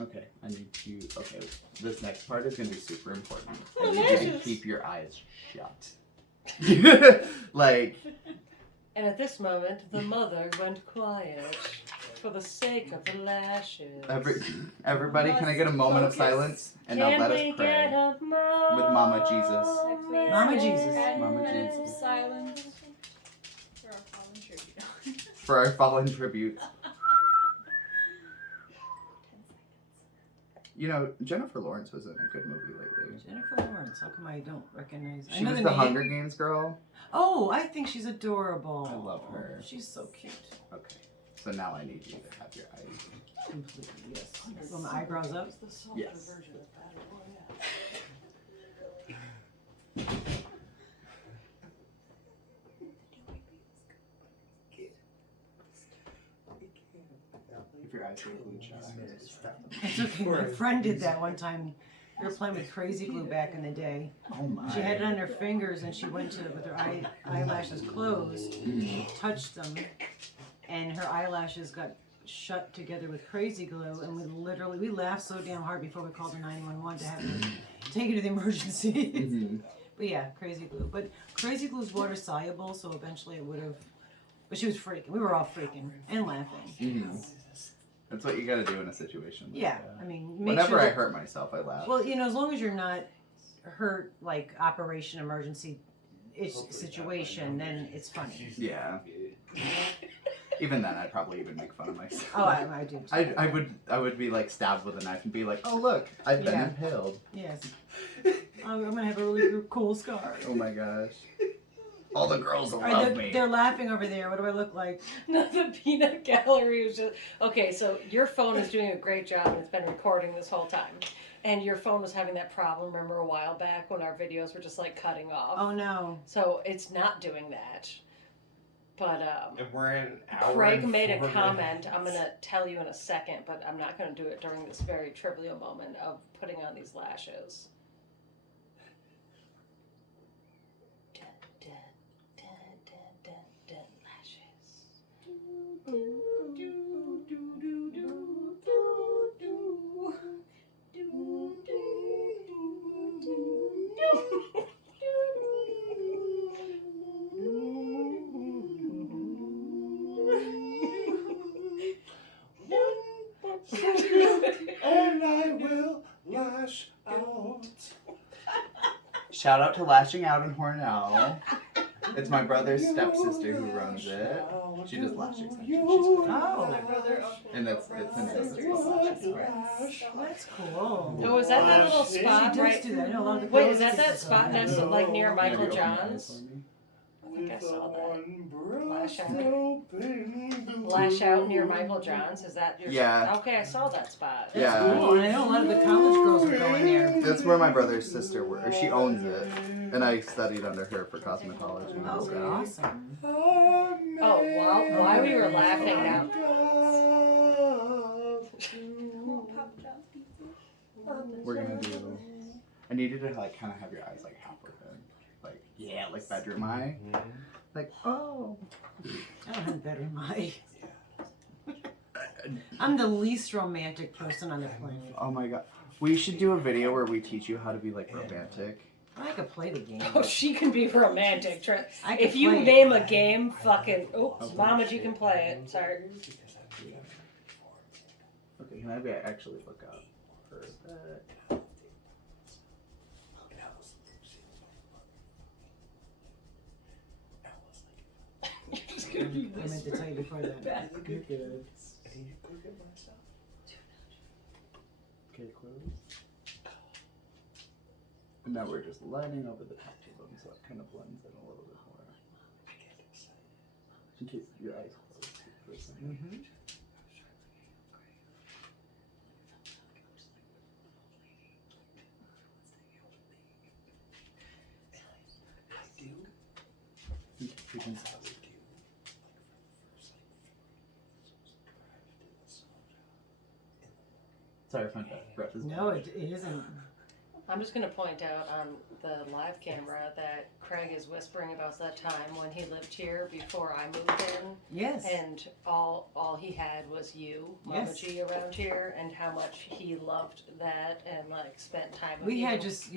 Okay, I need to. Okay, this next part is gonna be super important. I need you to Lashes. keep your eyes shut. Like, And at this moment, the mother went quiet for the sake of the lashes. everybody, can I get a moment of Focus. silence and now let us Get pray a moment with Mama Jesus. Mama Jesus. 10 Mama minutes Jesus. of silence for our fallen tribute. For our fallen tributes. You know, Jennifer Lawrence was in a good movie lately. Jennifer Lawrence. How come I don't recognize? I She know was the the name. Hunger Games girl. Oh, I think she's adorable. I love her. She's so cute. Okay, so now I need you to have your eyes. Completely, yes. Well, my eyebrows up. Yes. If your eyes are glued shut, I'm gonna stop. It's okay. My friend did that one time. We were playing with crazy glue back in the day. Oh my. She had it on her fingers, and she went to with her eyelashes closed, touched them, and her eyelashes got shut together with crazy glue. And we laughed so damn hard before we called the 911 to have her taken to the emergency. Mhm. But yeah, crazy glue. But crazy glue's water soluble, so eventually it would have. But she was freaking. We were all freaking and laughing. Mhm. That's what you gotta do in a situation like Yeah, that. I mean, make Whenever sure I that- hurt myself, I laugh. Well, as long as you're not hurt, like Operation Emergency situation, then it's funny. Yeah. Even then, I'd probably even make fun of myself. Oh, I do. Too. I would be like stabbed with a knife and be like, oh look, I've been Yeah. impaled. Yes. I'm gonna have a really cool scar. Oh my gosh. All the girls will All love right, me. they're laughing over there. What do I look like? No, the peanut gallery was just okay. So your phone is doing a great job, and it's been recording this whole time. And your phone was having that problem. Remember a while back when our videos were just like cutting off. Oh no. So it's not doing that. But And we're an hour. Craig and made a 4 comment. I'm minutes. gonna tell you in a second, but I'm not gonna do it during this very trivial moment of putting on these lashes. And I will lash out. Shout out to Lashing Out in Hornell. It's my brother's stepsister who runs it. She does lash extensions. She's great. Oh. My brother, uncle, And it's girlfriend, an sisters. That's cool. Oh, is that that little She spot does right? do that. I know a lot of the Wait, girls is that do that spot next to, like near Maybe Michael open your eyes John's? for me. I think I saw that. Lash out. Lash out near Michael John's. Is that your? Yeah. Okay, I saw that spot. That's Yeah. cool. And I know a lot of the college girls are going there. That's where my brother's sister works. She owns it. And I studied under her for cosmetology. Oh, so. awesome. Oh, while we were laughing now. Papa John's pizza. We're gonna do. I need you to like kind of have your eyes like half open, like yeah, like bedroom eye, like oh. I don't have a bedroom eye. I'm the least romantic person on the planet. Oh my god, we should do a video where we teach you how to be like romantic. I could play the game. Oh, she can be romantic. I could If you play it. name a game, fucking. Oops, Mama, you can play it. Sorry. Okay, can I be actually look up for that? You're just gonna be I this. meant to tell you before that. You're good. Okay, close. And now we're just lining over the top of them so it kind of blends in a little bit more. In case your eyes close for a second. Mm-hmm. You can Sorry if my breath is No, it isn't. I'm just going to point out on the live camera that Craig is whispering about that time when he lived here before I moved in, Yes. and all he had was you, Mama Yes. G, around here, and how much he loved that and like spent time with We you. had just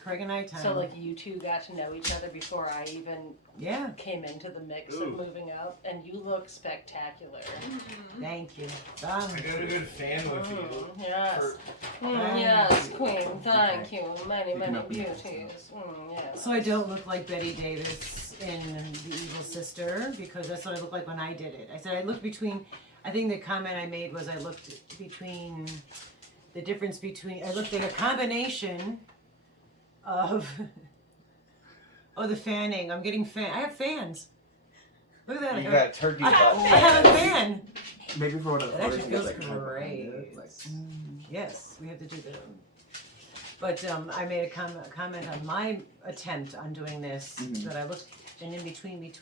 Craig and I time. So like you two got to know each other before I even yeah. came into the mix Ooh. of moving out, and you look spectacular. Thank you. I got a good fan with you. Yes. For- Yes, Queen. Thank you. Many, You can many open your beauties. Yes. So I don't look like Betty Davis in The Evil Sister because that's what I looked like when I did it. I said I looked between. I think the comment I made was I looked between. The difference between I looked at a combination of. Oh, the fanning. I'm getting fan. I have fans. Look at that. You got turkey I butt. have a fan. Maybe for one of It the actually first feels like, kind of great. behind it, like, Yes, we have to do that. But I made a comment on my attempt on doing this Mhm. that I looked and in between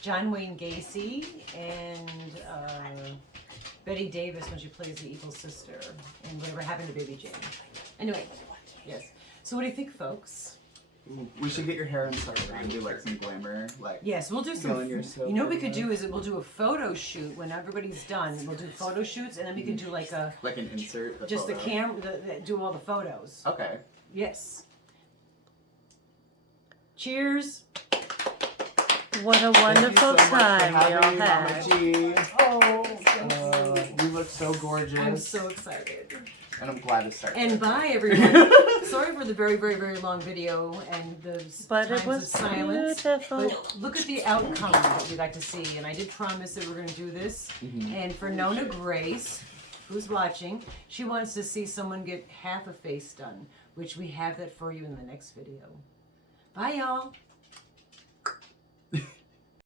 John Wayne Gacy and Betty Davis when she plays the evil sister and whatever happened to Baby Jane. Anyway, yes. So what do you think, folks? we should get your hair and stuff and do like some glamour, like Yes, we'll do some. Feeling yourself You know what we right could now? do is we'll do a photo shoot when everybody's done. We'll do photo shoots and then we can do like a like an insert. a just the photo. camera do all the photos. Okay. Yes. Cheers. What a wonderful time we all had. Mama G. Oh, You look so gorgeous. I'm so excited. and I'm glad to start. And that. bye, everyone. Sorry for the very, very, very long video and the times of silence. But look at the outcome that we got to see. And I did promise that we're going to do this. And for Nona Grace, who's watching, she wants to see someone get half a face done, which we have that for you in the next video. Bye, y'all.